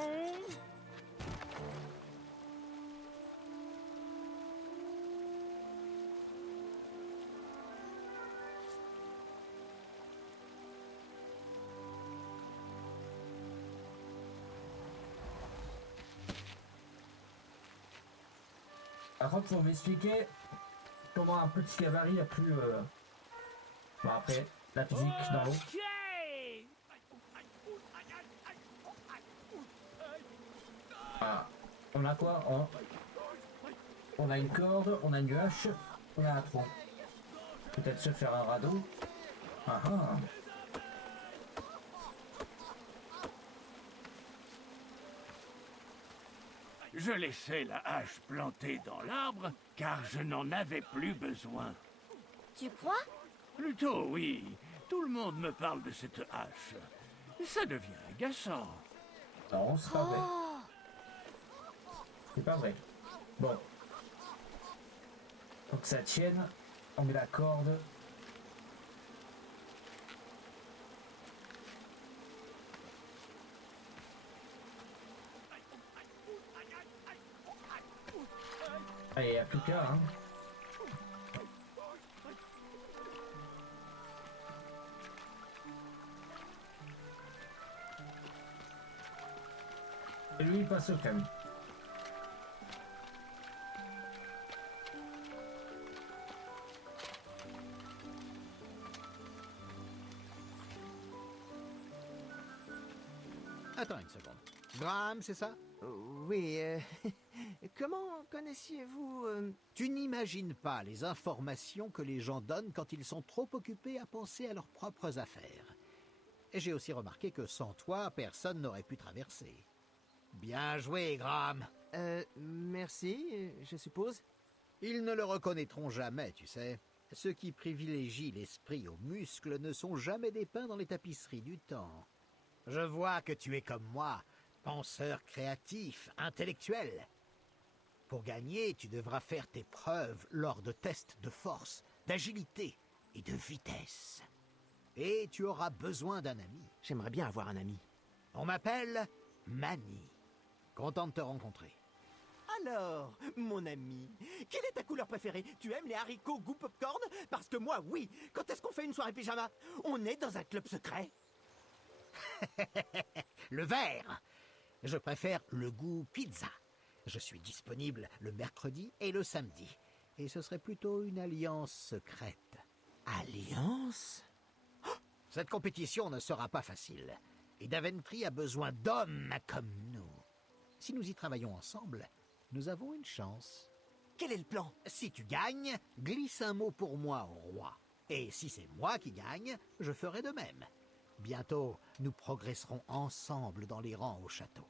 Par contre, faut m'expliquer comment un petit gabarit a pu... Bon, après, la physique dans l'eau. Ok. Ah, on a quoi? On a une corde, on a une hache, on a un tronc. Peut-être se faire un radeau. Ah ah. Je laissais la hache plantée dans l'arbre, car je n'en avais plus besoin. Tu crois? Plutôt, oui. Tout le monde me parle de cette hache. Ça devient agaçant. Non, c'est pas vrai. C'est pas vrai. Bon. Faut que ça tienne. On met la corde. Allez, il n'y a plus qu'à, hein. Et lui, il passe au calme. Attends une seconde. Graham, c'est ça? Oui, comment connaissiez-vous... Tu n'imagines pas les informations que les gens donnent quand ils sont trop occupés à penser à leurs propres affaires. Et j'ai aussi remarqué que sans toi, personne n'aurait pu traverser. Bien joué, Graham. Merci, je suppose. Ils ne le reconnaîtront jamais, tu sais. Ceux qui privilégient l'esprit aux muscles ne sont jamais dépeints dans les tapisseries du temps. Je vois que tu es comme moi, penseur créatif, intellectuel. Pour gagner, tu devras faire tes preuves lors de tests de force, d'agilité et de vitesse. Et tu auras besoin d'un ami. J'aimerais bien avoir un ami. On m'appelle Manny. Content de te rencontrer. Alors, mon ami, quelle est ta couleur préférée? Tu aimes les haricots goût popcorn? Parce que moi, oui. Quand est-ce qu'on fait une soirée pyjama? On est dans un club secret. Le vert. Je préfère le goût pizza. Je suis disponible le mercredi et le samedi. Et ce serait plutôt une alliance secrète. Alliance? Cette compétition ne sera pas facile. Et Daventry a besoin d'hommes comme nous. Si nous y travaillons ensemble, nous avons une chance. Quel est le plan? Si tu gagnes, glisse un mot pour moi au roi. Et si c'est moi qui gagne, je ferai de même. Bientôt, nous progresserons ensemble dans les rangs au château.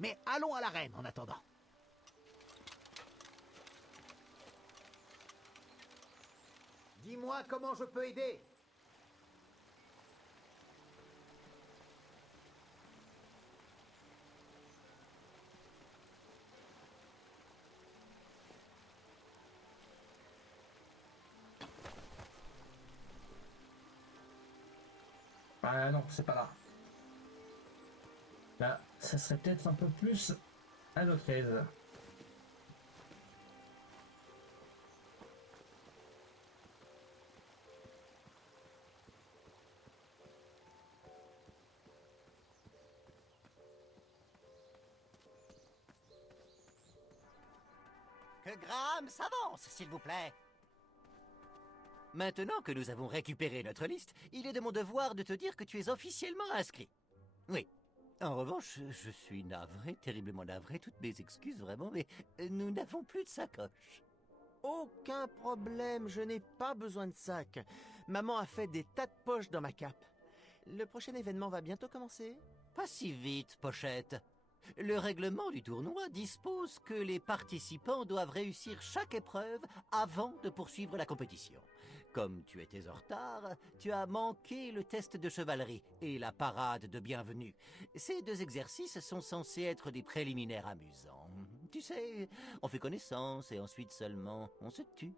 Mais allons à l'arène en attendant. Dis-moi comment je peux aider. Ah non, c'est pas là. Là, ça serait peut-être un peu plus à notre aise. Que Graham s'avance, s'il vous plaît. Maintenant que nous avons récupéré notre liste, il est de mon devoir de te dire que tu es officiellement inscrit. Oui. En revanche, je suis navré, terriblement navré, toutes mes excuses vraiment, mais nous n'avons plus de sacoche. Aucun problème, je n'ai pas besoin de sac. Maman a fait des tas de poches dans ma cape. Le prochain événement va bientôt commencer? Pas si vite, Pochette. Le règlement du tournoi dispose que les participants doivent réussir chaque épreuve avant de poursuivre la compétition. Comme tu étais en retard, tu as manqué le test de chevalerie et la parade de bienvenue. Ces deux exercices sont censés être des préliminaires amusants. Tu sais, on fait connaissance et ensuite seulement on se tue,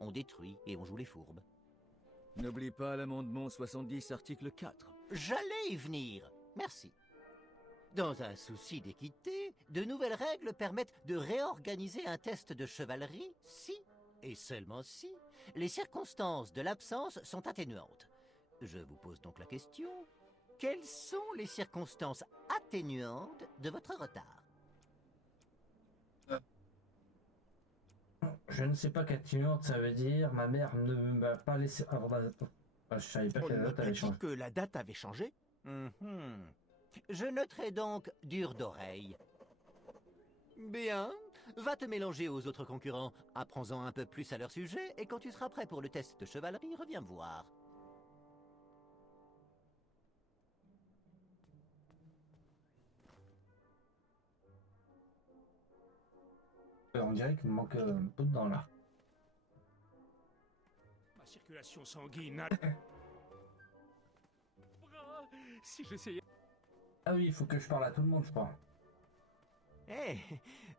on détruit et on joue les fourbes. N'oublie pas l'amendement 70, article 4. J'allais y venir. Merci. Dans un souci d'équité, de nouvelles règles permettent de réorganiser un test de chevalerie si, et seulement si, les circonstances de l'absence sont atténuantes. Je vous pose donc la question, quelles sont les circonstances atténuantes de votre retard? Je ne sais pas qu'atténuante ça veut dire. Ma mère ne m'a pas laissé. Je savais pas On que la ne m'a date pas avait dit changé. que la date avait changé? Je noterai donc dur d'oreille. Bien, va te mélanger aux autres concurrents, apprends-en un peu plus à leur sujet, et quand tu seras prêt pour le test de chevalerie, reviens me voir. On dirait qu'il me manque un peu de dents là. Ma circulation sanguine. Si j'essayais. Ah oui, il faut que je parle à tout le monde, je crois. Eh,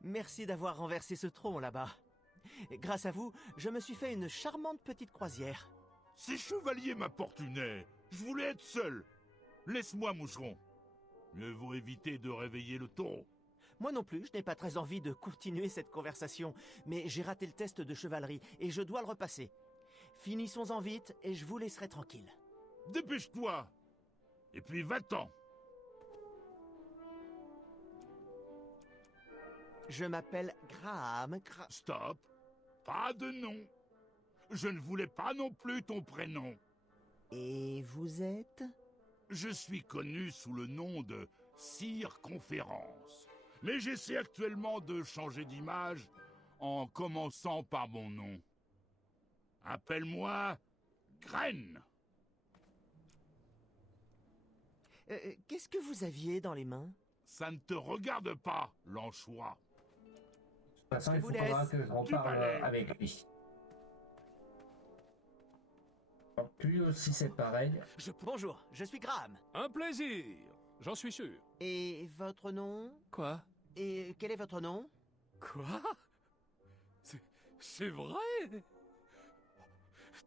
merci d'avoir renversé ce tronc là-bas. Grâce à vous, je me suis fait une charmante petite croisière. Ces chevaliers m'importunaient. Je voulais être seul. Laisse-moi, moucheron. Mieux vaut éviter de réveiller le taureau. Moi non plus, je n'ai pas très envie de continuer cette conversation, mais j'ai raté le test de chevalerie et je dois le repasser. Finissons-en vite et je vous laisserai tranquille. Dépêche-toi. Et puis va-t'en. Je m'appelle Graham. Stop. Pas de nom. Je ne voulais pas non plus ton prénom. Et vous êtes? Je suis connu sous le nom de Sire Conférence. Mais j'essaie actuellement de changer d'image en commençant par mon nom. Appelle-moi Graine. Qu'est-ce que vous aviez dans les mains? Ça ne te regarde pas, l'anchois. De toute façon, il faudra que je reparle avec lui. Donc lui aussi c'est pareil. Bonjour, je suis Graham. Un plaisir, j'en suis sûr. Et votre nom? Quoi? Et quel est votre nom? Quoi? C'est vrai?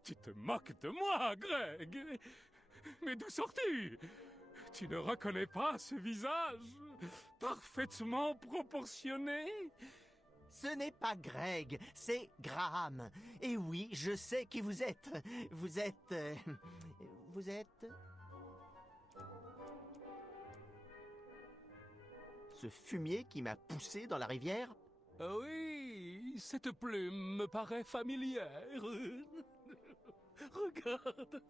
Tu te moques de moi, Greg. Mais d'où sors-tu? Tu ne reconnais pas ce visage parfaitement proportionné? Ce n'est pas Greg, c'est Graham. Et oui, je sais qui vous êtes. Vous êtes... vous êtes... Ce fumier qui m'a poussé dans la rivière? Ah oui, cette plume me paraît familière. Regarde,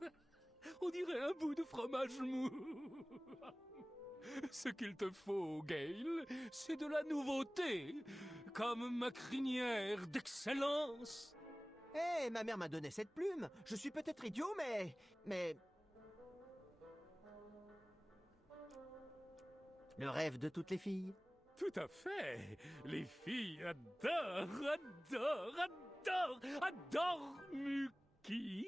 on dirait un bout de fromage mou. Ce qu'il te faut, Gale, c'est de la nouveauté, comme ma crinière d'excellence. Eh, ma mère m'a donné cette plume. Je suis peut-être idiot, mais... Le rêve de toutes les filles. Tout à fait. Les filles adorent Muki.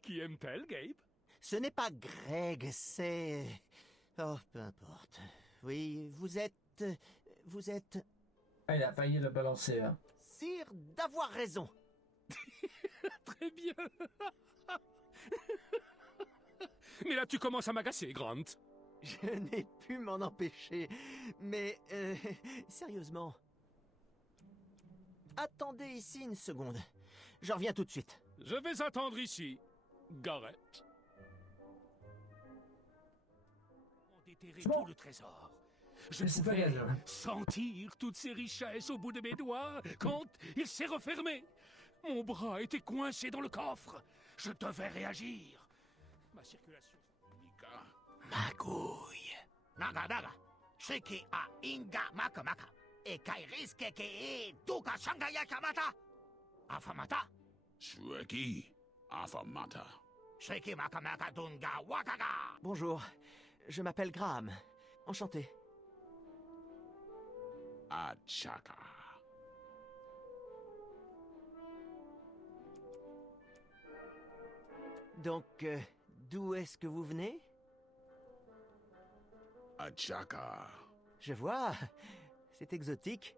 Qui aime-t-elle, Gabe? Ce n'est pas Greg, c'est... Oh, peu importe. Oui, vous êtes... Ah, il a failli le balancer. Hein. Sire d'avoir raison. Très bien. Mais là, tu commences à m'agacer, Grant. Je n'ai pu m'en empêcher. Mais, sérieusement... Attendez ici une seconde. Je reviens tout de suite. Je vais attendre ici, Garrett. Déterrer tout le trésor. Je pouvais sentir toutes ces richesses au bout de mes doigts quand il s'est refermé. Mon bras était coincé dans le coffre. Je devais réagir. Ma circulation... Magouille. Naga naga. Shriki a inga maka maka. E kai riske ke e duka shangaya kamata. Afamata. Shriki Afamata. Shriki maka maka dunga wakaga. Bonjour, je m'appelle Graham. Enchanté. Achaka. Donc, d'où est-ce que vous venez? Achaka. Je vois, c'est exotique.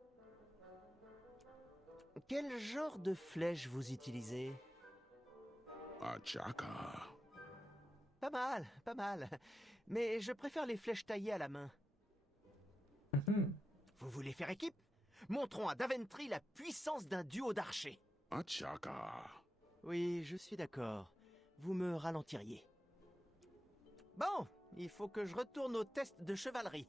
Quel genre de flèche vous utilisez? Achaka. Pas mal, pas mal. Mais je préfère les flèches taillées à la main. Vous voulez faire équipe? Montrons à Daventry la puissance d'un duo d'archers. Achaka. Oui, je suis d'accord. Vous me ralentiriez. Bon, il faut que je retourne au test de chevalerie.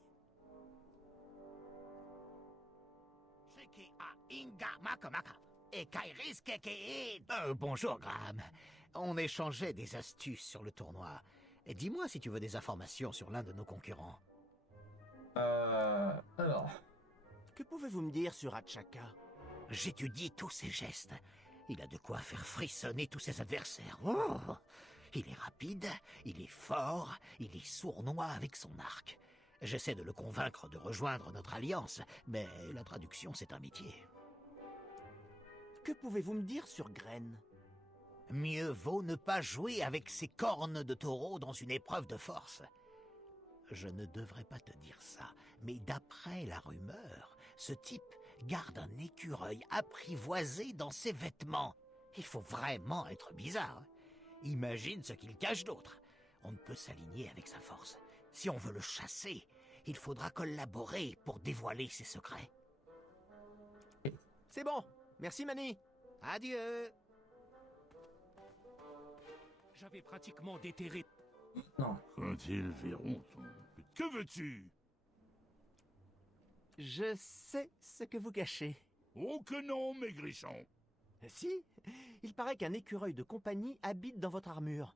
Bonjour, Graham. On échangeait des astuces sur le tournoi. Et dis-moi si tu veux des informations sur l'un de nos concurrents. Alors... Que pouvez-vous me dire sur Achaka? J'étudie tous ses gestes. Il a de quoi faire frissonner tous ses adversaires. Oh, il est rapide, il est fort, il est sournois avec son arc. J'essaie de le convaincre de rejoindre notre alliance, mais la traduction, c'est un métier. Que pouvez-vous me dire sur Gren? Mieux vaut ne pas jouer avec ses cornes de taureau dans une épreuve de force. Je ne devrais pas te dire ça, mais d'après la rumeur, ce type garde un écureuil apprivoisé dans ses vêtements. Il faut vraiment être bizarre. Imagine ce qu'il cache d'autre. On ne peut s'aligner avec sa force. Si on veut le chasser, il faudra collaborer pour dévoiler ses secrets. C'est bon. Merci, Manny. Adieu. J'avais pratiquement déterré... Non. Quand ils verront ton... Que veux-tu? Je sais ce que vous cachez. Oh que non, maigrichon. Si, il paraît qu'un écureuil de compagnie habite dans votre armure.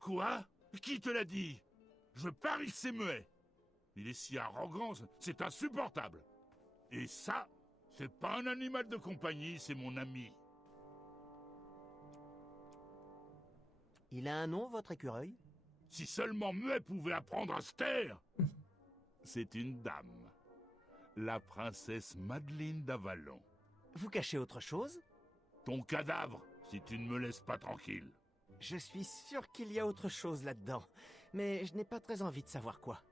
Quoi? Qui te l'a dit? Je parie que c'est muet. Il est si arrogant, c'est insupportable. Et ça, c'est pas un animal de compagnie, c'est mon ami. Il a un nom, votre écureuil? Si seulement Muet pouvait apprendre à se taire. C'est une dame. La princesse Madeleine d'Avalon. Vous cachez autre chose? Ton cadavre, si tu ne me laisses pas tranquille. Je suis sûr qu'il y a autre chose là-dedans, mais je n'ai pas très envie de savoir quoi.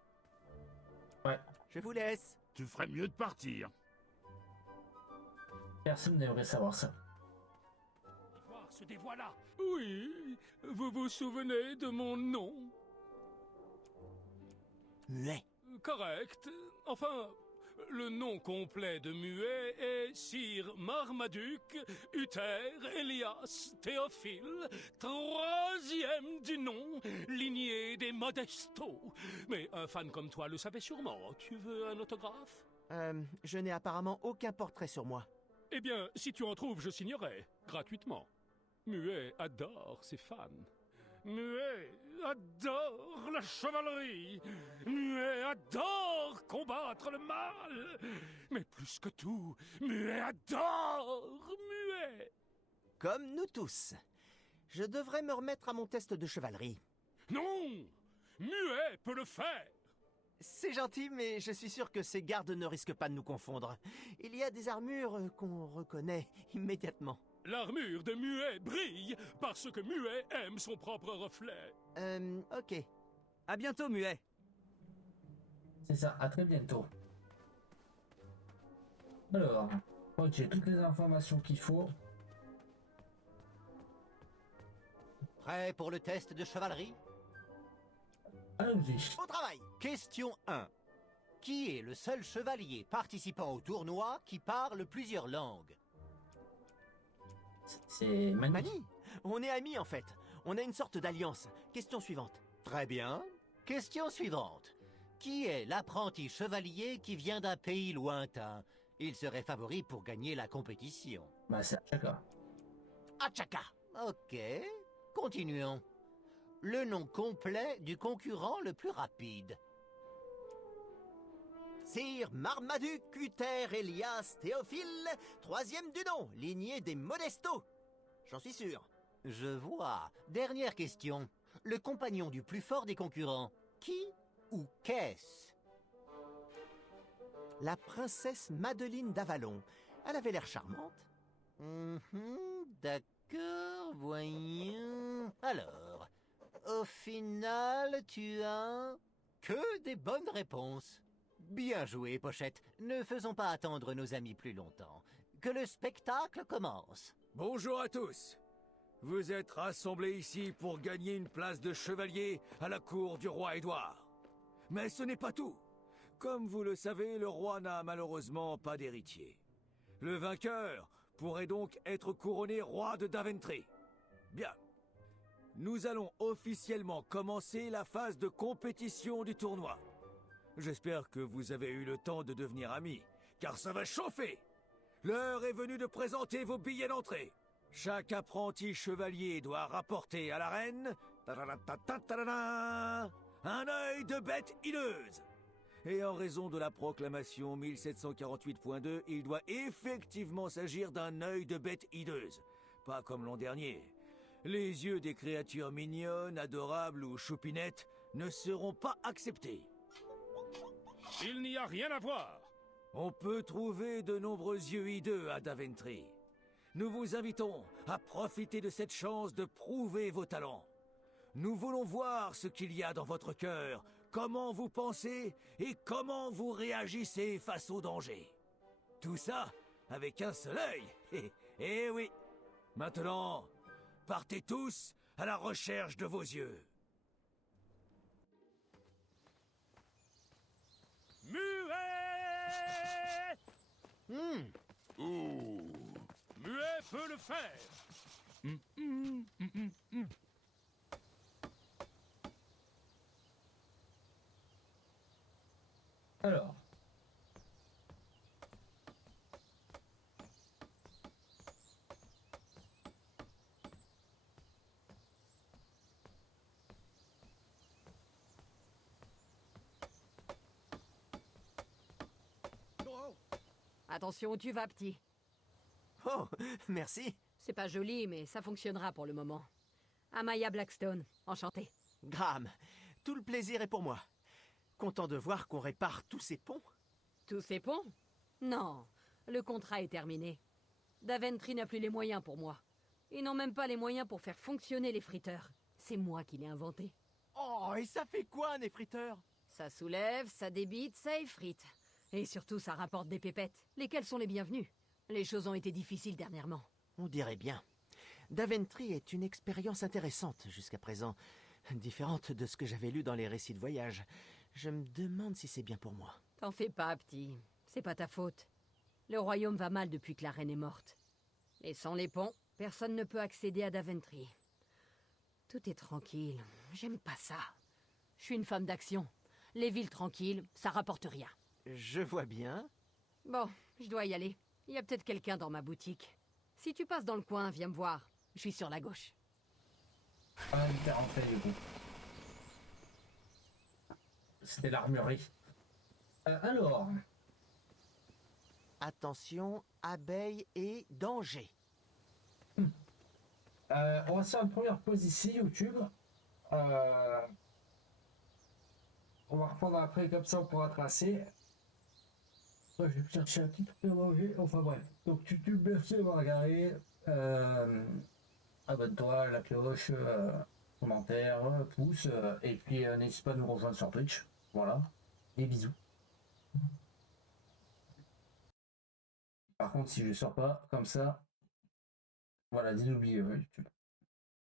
Ouais. Je vous laisse. Tu ferais mieux de partir. Personne n'aimerait savoir ça. se dévoila. Oui, vous vous souvenez de mon nom? Muet. Correct. Enfin, le nom complet de Muet est Sir Marmaduke Uther Elias Théophile, troisième du nom, lignée des Modesto. Mais un fan comme toi le savait sûrement. Tu veux un autographe? Je n'ai apparemment aucun portrait sur moi. Eh bien, si tu en trouves, je signerai, gratuitement. Muet adore ses fans. Muet adore la chevalerie. Muet adore combattre le mal. Mais plus que tout, Muet adore Muet. Comme nous tous. Je devrais me remettre à mon test de chevalerie. Non, Muet peut le faire. C'est gentil, mais je suis sûr que ces gardes ne risquent pas de nous confondre. Il y a des armures qu'on reconnaît immédiatement. L'armure de Muet brille parce que Muet aime son propre reflet. Ok. À bientôt, Muet. C'est ça, à très bientôt. Alors, je crois que j'ai toutes les informations qu'il faut. Prêt pour le test de chevalerie? Allons-y. Au travail. Question 1. Qui est le seul chevalier participant au tournoi qui parle plusieurs langues? C'est Mani. Mani, on est amis en fait. On a une sorte d'alliance. Question suivante. Très bien. Question suivante. Qui est l'apprenti chevalier qui vient d'un pays lointain? Il serait favori pour gagner la compétition. Bah c'est Chaka. Achaka. Ok. Continuons. Le nom complet du concurrent le plus rapide. Sir Marmaduke Uther Elias Théophile, troisième du nom, lignée des Modesto. J'en suis sûr. Je vois. Dernière question. Le compagnon du plus fort des concurrents. Qui ou qu'est-ce? La princesse Madeleine d'Avalon. Elle avait l'air charmante. D'accord, voyons. Alors, au final, tu as que des bonnes réponses. Bien joué, Pochette. Ne faisons pas attendre nos amis plus longtemps. Que le spectacle commence. Bonjour à tous. Vous êtes rassemblés ici pour gagner une place de chevalier à la cour du roi Édouard. Mais ce n'est pas tout. Comme vous le savez, le roi n'a malheureusement pas d'héritier. Le vainqueur pourrait donc être couronné roi de Daventry. Bien. Nous allons officiellement commencer la phase de compétition du tournoi. J'espère que vous avez eu le temps de devenir amis, car ça va chauffer. L'heure est venue de présenter vos billets d'entrée. Chaque apprenti chevalier doit rapporter à la reine un œil de bête hideuse. Et en raison de la proclamation 1748.2, il doit effectivement s'agir d'un œil de bête hideuse. Pas comme l'an dernier. Les yeux des créatures mignonnes, adorables ou choupinettes ne seront pas acceptés. Il n'y a rien à voir. On peut trouver de nombreux yeux hideux à Daventry. Nous vous invitons à profiter de cette chance de prouver vos talents. Nous voulons voir ce qu'il y a dans votre cœur, comment vous pensez et comment vous réagissez face au danger. Tout ça avec un seul œil. Eh oui. Maintenant, partez tous à la recherche de vos yeux. Muet! Muet peut le faire. Alors. Attention où tu vas, petit. Oh, merci. C'est pas joli, mais ça fonctionnera pour le moment. Amaya Blackstone, enchanté. Graham, tout le plaisir est pour moi. Content de voir qu'on répare tous ces ponts. Tous ces ponts? Non, le contrat est terminé. Daventry n'a plus les moyens pour moi. Ils n'ont même pas les moyens pour faire fonctionner les friteurs. C'est moi qui l'ai inventé. Oh, et ça fait quoi un effriteur? Ça soulève, ça débite, ça effrite. Et surtout, ça rapporte des pépettes, lesquelles sont les bienvenues. Les choses ont été difficiles dernièrement. On dirait bien. Daventry est une expérience intéressante jusqu'à présent, différente de ce que j'avais lu dans les récits de voyage. Je me demande si c'est bien pour moi. T'en fais pas, petit. C'est pas ta faute. Le royaume va mal depuis que la reine est morte. Et sans les ponts, personne ne peut accéder à Daventry. Tout est tranquille. J'aime pas ça. Je suis une femme d'action. Les villes tranquilles, ça rapporte rien. Je vois bien. Bon, je dois y aller. Il y a peut-être quelqu'un dans ma boutique. Si tu passes dans le coin, viens me voir. Je suis sur la gauche. Ah, il était rentré du coup. C'était l'armurerie. Alors. Attention, abeilles et danger. On va se faire une première pause ici, YouTube. On va reprendre après, comme ça on pourra tracer. Ouais, je vais chercher un petit truc à manger. Enfin bref. Donc YouTube, merci d'avoir regardé. Abonne-toi, la cloche, commentaire, pouce. Et puis n'hésite pas à nous rejoindre sur Twitch. Voilà. Et bisous. Par contre, si je sors pas comme ça, voilà, dis-nous YouTube.